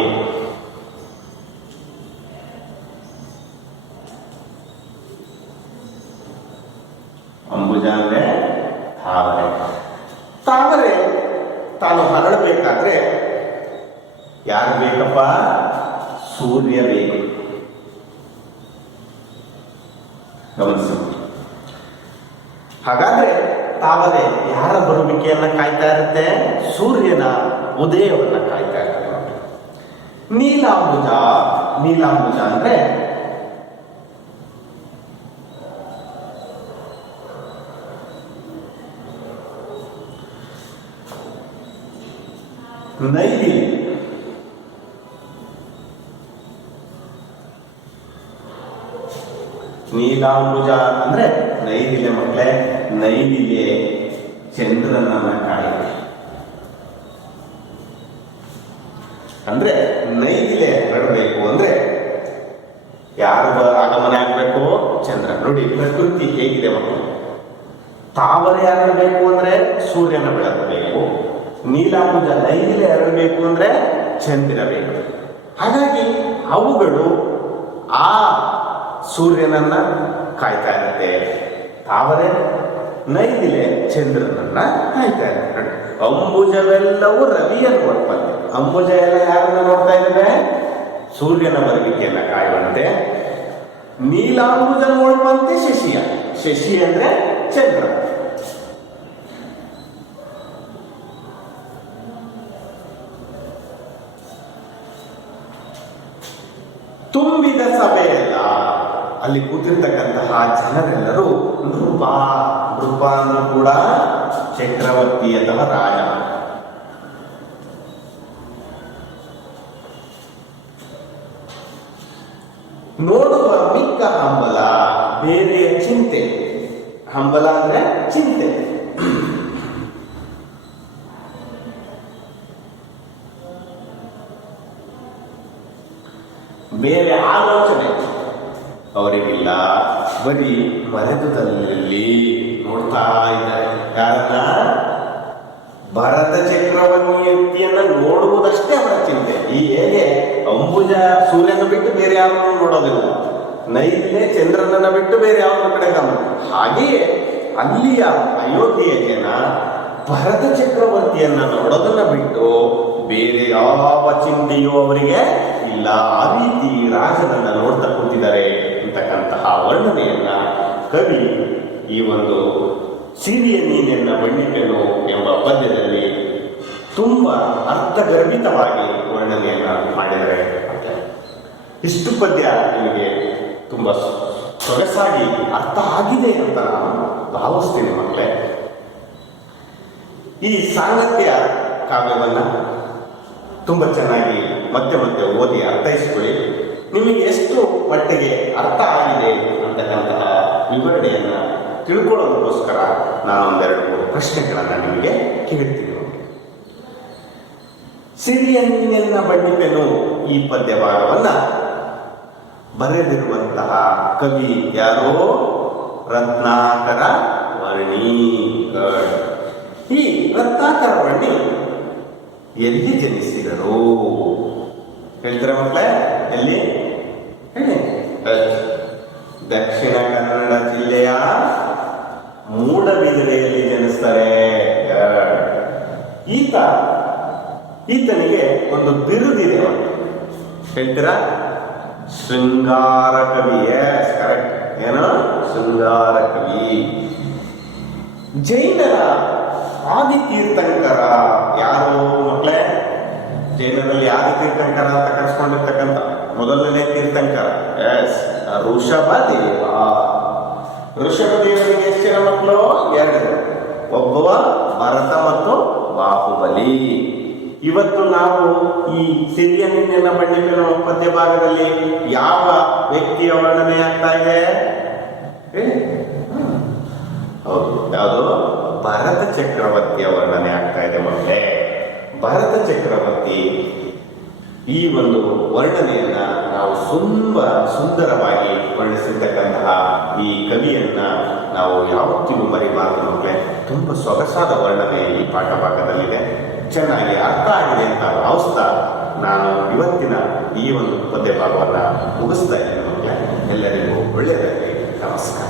ಅಂಬುಜ ಅಂದ್ರೆ ತಾವರೆ. ತಾವರೆ ತಾನು ಹರಡಬೇಕಾದ್ರೆ ಯಾರು ಬೇಕಪ್ಪ? ಸೂರ್ಯ ಬೇಕು. ಗಮನಿಸಿ. ಹಾಗಾದ್ರೆ ತಾವರೆ ಯಾರ ಬರುವಿಕೆಯನ್ನ ಕಾಯ್ತಾ ಇರುತ್ತೆ? ಸೂರ್ಯನ ಉದಯವನ್ನ ಕಾಯ್ತಾ ಇರುತ್ತೆ. ನೀಲಾಂಬುಜ, ನೀಲಾಂಬುಜ ಅಂದ್ರೆ ನೈದಿಲೆ. ನೀಲಾಂಬುಜ ಅಂದ್ರೆ ನೈದಿಲೆ ಮಕ್ಕಳೇ. ನೈದಿಲೆ ಚಂದ್ರನನ್ನ ಕಾಯುತ್ತೆ. ಅಂದ್ರೆ ನೈದಿಲೆ ಹರಡಬೇಕು ಅಂದ್ರೆ ಯಾರು ಆಗಮನ ಆಗ್ಬೇಕು? ಚಂದ್ರ. ನೋಡಿ ಪ್ರಕೃತಿ ಹೇಗಿದೆ ಮಕ್ಕಳು. ತಾವರೆ ಹರಡಬೇಕು ಅಂದ್ರೆ ಸೂರ್ಯನ ಬೆಳಕು ಬೇಕು. ನೀಲಾಂಬುಜ ನೈದಿಲೆ ಹರಡಬೇಕು ಅಂದ್ರೆ ಚಂದ್ರ ಬೇಕು. ಹಾಗಾಗಿ ಅವುಗಳು ಆ ಸೂರ್ಯನನ್ನ ಕಾಯ್ತಾ ಇರುತ್ತೆ. ತಾವರೆ ನೈದಿಲೆ ಚಂದ್ರನನ್ನ ಕಾಯ್ತಾ ಇರುತ್ತೆ. ಅಂಬುಜವೆಲ್ಲವೂ ರವಿಯನ್ನು ನೋಡ್ಬಂತೆ. ಅಂಬುಜ ಎಲ್ಲ ಯಾರನ್ನ ನೋಡ್ತಾ ಇದ್ದೇವೆ? ಸೂರ್ಯನ ಬರುವಿಕೆಯನ್ನ ಕಾಯುವಂತೆ. ನೀಲಾಂಬುಜ ನೋಡುವಂತೆ ಶಶಿಯ. ಶಶಿ ಅಂದ್ರೆ ಚಂದ್ರ. ತುಂಬಿದ ಸಭೆಯಲ್ಲ, ಅಲ್ಲಿ ಕೂತಿರ್ತಕ್ಕಂತಹ ಜನರೆಲ್ಲರೂ ನೃಪ. ನೃಪ ಅಂದ್ರೂ ಕೂಡ ಚಕ್ರವರ್ತಿ ಅಥವಾ ರಾಜ. ನೋಡುವ ಮಿಕ್ಕ ಹಂಬಲ, ಬೇರೆಯ ಚಿಂತೆ. ಹಂಬಲ ಅಂದ್ರೆ ಚಿಂತೆ. ಬೇರೆ ಆಲೋಚನೆ ಅವರಿಗಿಲ್ಲ. ಬರೀ ಮರೆದುದಲ್ಲಿ ನೋಡ್ತಾ ಇದ್ದಾರೆ. ಯಾರನ್ನ? ಭರತ ಚಕ್ರವರ್ತಿಯನ್ನ ನೋಡುವುದಷ್ಟೇ ಅವರ ಚಿಂತೆ. ಈ ಹೇಗೆ ಅಂಬುಜ ಸೂರ್ಯನ ಬಿಟ್ಟು ಬೇರೆ ಯಾರನ್ನು ನೋಡೋದಿಲ್ಲ, ನೈದಿಲೆ ಚಂದ್ರನನ್ನ ಬಿಟ್ಟು ಬೇರೆ ಯಾವ ಕಡೆ ಗಮನ. ಹಾಗೆಯೇ ಅಲ್ಲಿಯ ಅಯೋಧ್ಯೆಯ ಜನ ಭರತ ಚಕ್ರವರ್ತಿಯನ್ನ ನೋಡೋದನ್ನ ಬಿಟ್ಟು ಬೇರೆ ಯಾವ ಚಿಂತೆಯೂ ಅವರಿಗೆ ಇಲ್ಲ. ಆ ರೀತಿ ರಾಜನನ್ನ ನೋಡ್ತಾ ಕೂತಿದ್ದಾರೆ ಅಂತಕ್ಕಂತಹ ವರ್ಣನೆಯನ್ನ ಕವಿ ಈ ಒಂದು ಸಿರಿಯ ನೀನೆನ್ನ ಬಣ್ಣಿಪೆನು ಎಂಬ ಪದ್ಯದಲ್ಲಿ ತುಂಬಾ ಅರ್ಥಗರ್ಭಿತವಾಗಿ ವರ್ಣನೆಯನ್ನ ಮಾಡಿದರೆ. ಇಷ್ಟು ಪದ್ಯ ನಿಮಗೆ ತುಂಬಾ ಸೊಗಸಾಗಿ ಅರ್ಥ ಆಗಿದೆ ಅಂತ ನಾನು ಭಾವಿಸ್ತೀನಿ ಮಕ್ಕಳೇ. ಈ ಸಾಂಗತ್ಯ ಕಾವ್ಯವನ್ನ ತುಂಬಾ ಚೆನ್ನಾಗಿ ಮತ್ತೆ ಮತ್ತೆ ಓದಿ ಅರ್ಥೈಸಿಕೊಳ್ಳಿ. ನಿಮಗೆ ಎಷ್ಟು ಮಟ್ಟಿಗೆ ಅರ್ಥ ಆಗಿದೆ ಅಂತಕ್ಕಂತಹ ವಿವರಣೆಯನ್ನ ತಿಳ್ಕೊಳ್ಳೋದಕ್ಕೋಸ್ಕರ ನಾನು ಒಂದೆರಡು ಪ್ರಶ್ನೆಗಳನ್ನ ನಿಮಗೆ ಕೇಳ್ತೀನಿ. ಸಿರಿಯ ನೀನೆನ್ನ ಬಣ್ಣಿಪೆನು ಈ ಪದ್ಯ ಭಾಗವನ್ನ ಬರೆದಿರುವಂತಹ ಕವಿ ಯಾರೋ? ರತ್ನಾಕರ ವರ್ಣಿ. ಈ ರತ್ನಾಕರ ವರ್ಣಿ ಎಲ್ಲಿ ಜನಿಸಿದರು ಹೇಳ್ತಾರೆ ಮಕ್ಕಳೇ? ಎಲ್ಲಿ ಹೇಳಿ? ದಕ್ಷಿಣ ಕನ್ನಡ ಜಿಲ್ಲೆಯ ಮೂಡಬಿದಿರೆಯಲ್ಲಿ ಜನಿಸ್ತಾರೆ. ಈತನಿಗೆ ಒಂದು ಬಿರುದಿದೆ. ಹೇಳ್ತೀರಾ? ಶೃಂಗಾರ ಕವಿ. ಕರೆಕ್ಟ್. ಏನು? ಶೃಂಗಾರ ಕವಿ. ಜೈನರ ಆದಿ ತೀರ್ಥಂಕರ ಯಾರು ಮಕ್ಕಳೇ? ಜೈನರಲ್ಲಿ ಆದಿ ತೀರ್ಥಂಕರ ಅಂತ ಕರೆಸ್ಕೊಂಡಿರ್ತಕ್ಕಂಥ ಮೊದಲನೇ ತೀರ್ಥಂಕರ ಋಷಭದೇವ. ಋಷಭದೇವನಿಗೆ ಎಷ್ಟು ಜನ ಮಕ್ಕಳು? 2. ಒಬ್ಬವ ಭರತ ಮತ್ತು ಬಾಹುಬಲಿ. ಇವತ್ತು ನಾವು ಈ ಸಿರಿಯ ನೀನೆನ್ನ ಬಣ್ಣಿಪೆನು ಪದ್ಯ ಭಾಗದಲ್ಲಿ ಯಾವ ವ್ಯಕ್ತಿಯ ವರ್ಣನೆ ಆಗ್ತಾ ಇದೆ? ಹೌದು, ಯಾವುದು? ಭರತ ಚಕ್ರವರ್ತಿಯ ವರ್ಣನೆ ಆಗ್ತಾ ಇದೆ ಮಕ್ಕಳೇ. ಭರತ ಚಕ್ರವರ್ತಿ ಈ ಒಂದು ವರ್ಣನೆಯನ್ನ ನಾವು ತುಂಬಾ ಸುಂದರವಾಗಿ ವರ್ಣಿಸಿರ್ತಕ್ಕಂತಹ ಈ ಕವಿಯನ್ನ ನಾವು ಯಾವತ್ತಿಗೂ ಮರಿಬಾರದು ಮಕ್ಕಳೇ. ತುಂಬಾ ಸೊಗಸಾದ ವರ್ಣನೆ ಈ ಪಾಠ ಭಾಗದಲ್ಲಿದೆ. ಚೆನ್ನಾಗಿ ಅರ್ಥ ಆಗಿದೆ ಅಂತ ಭಾವಿಸ್ತಾ ನಾನು ಇವತ್ತಿನ ಈ ಒಂದು ಪದ್ಯ ಭಾಗವನ್ನ ಮುಗಿಸ್ತಾ ಇದ್ದೇನೆ ಮಕ್ಕಳೇ. ಎಲ್ಲರಿಗೂ ಒಳ್ಳೆಯದಾಗಲಿ. ನಮಸ್ಕಾರ.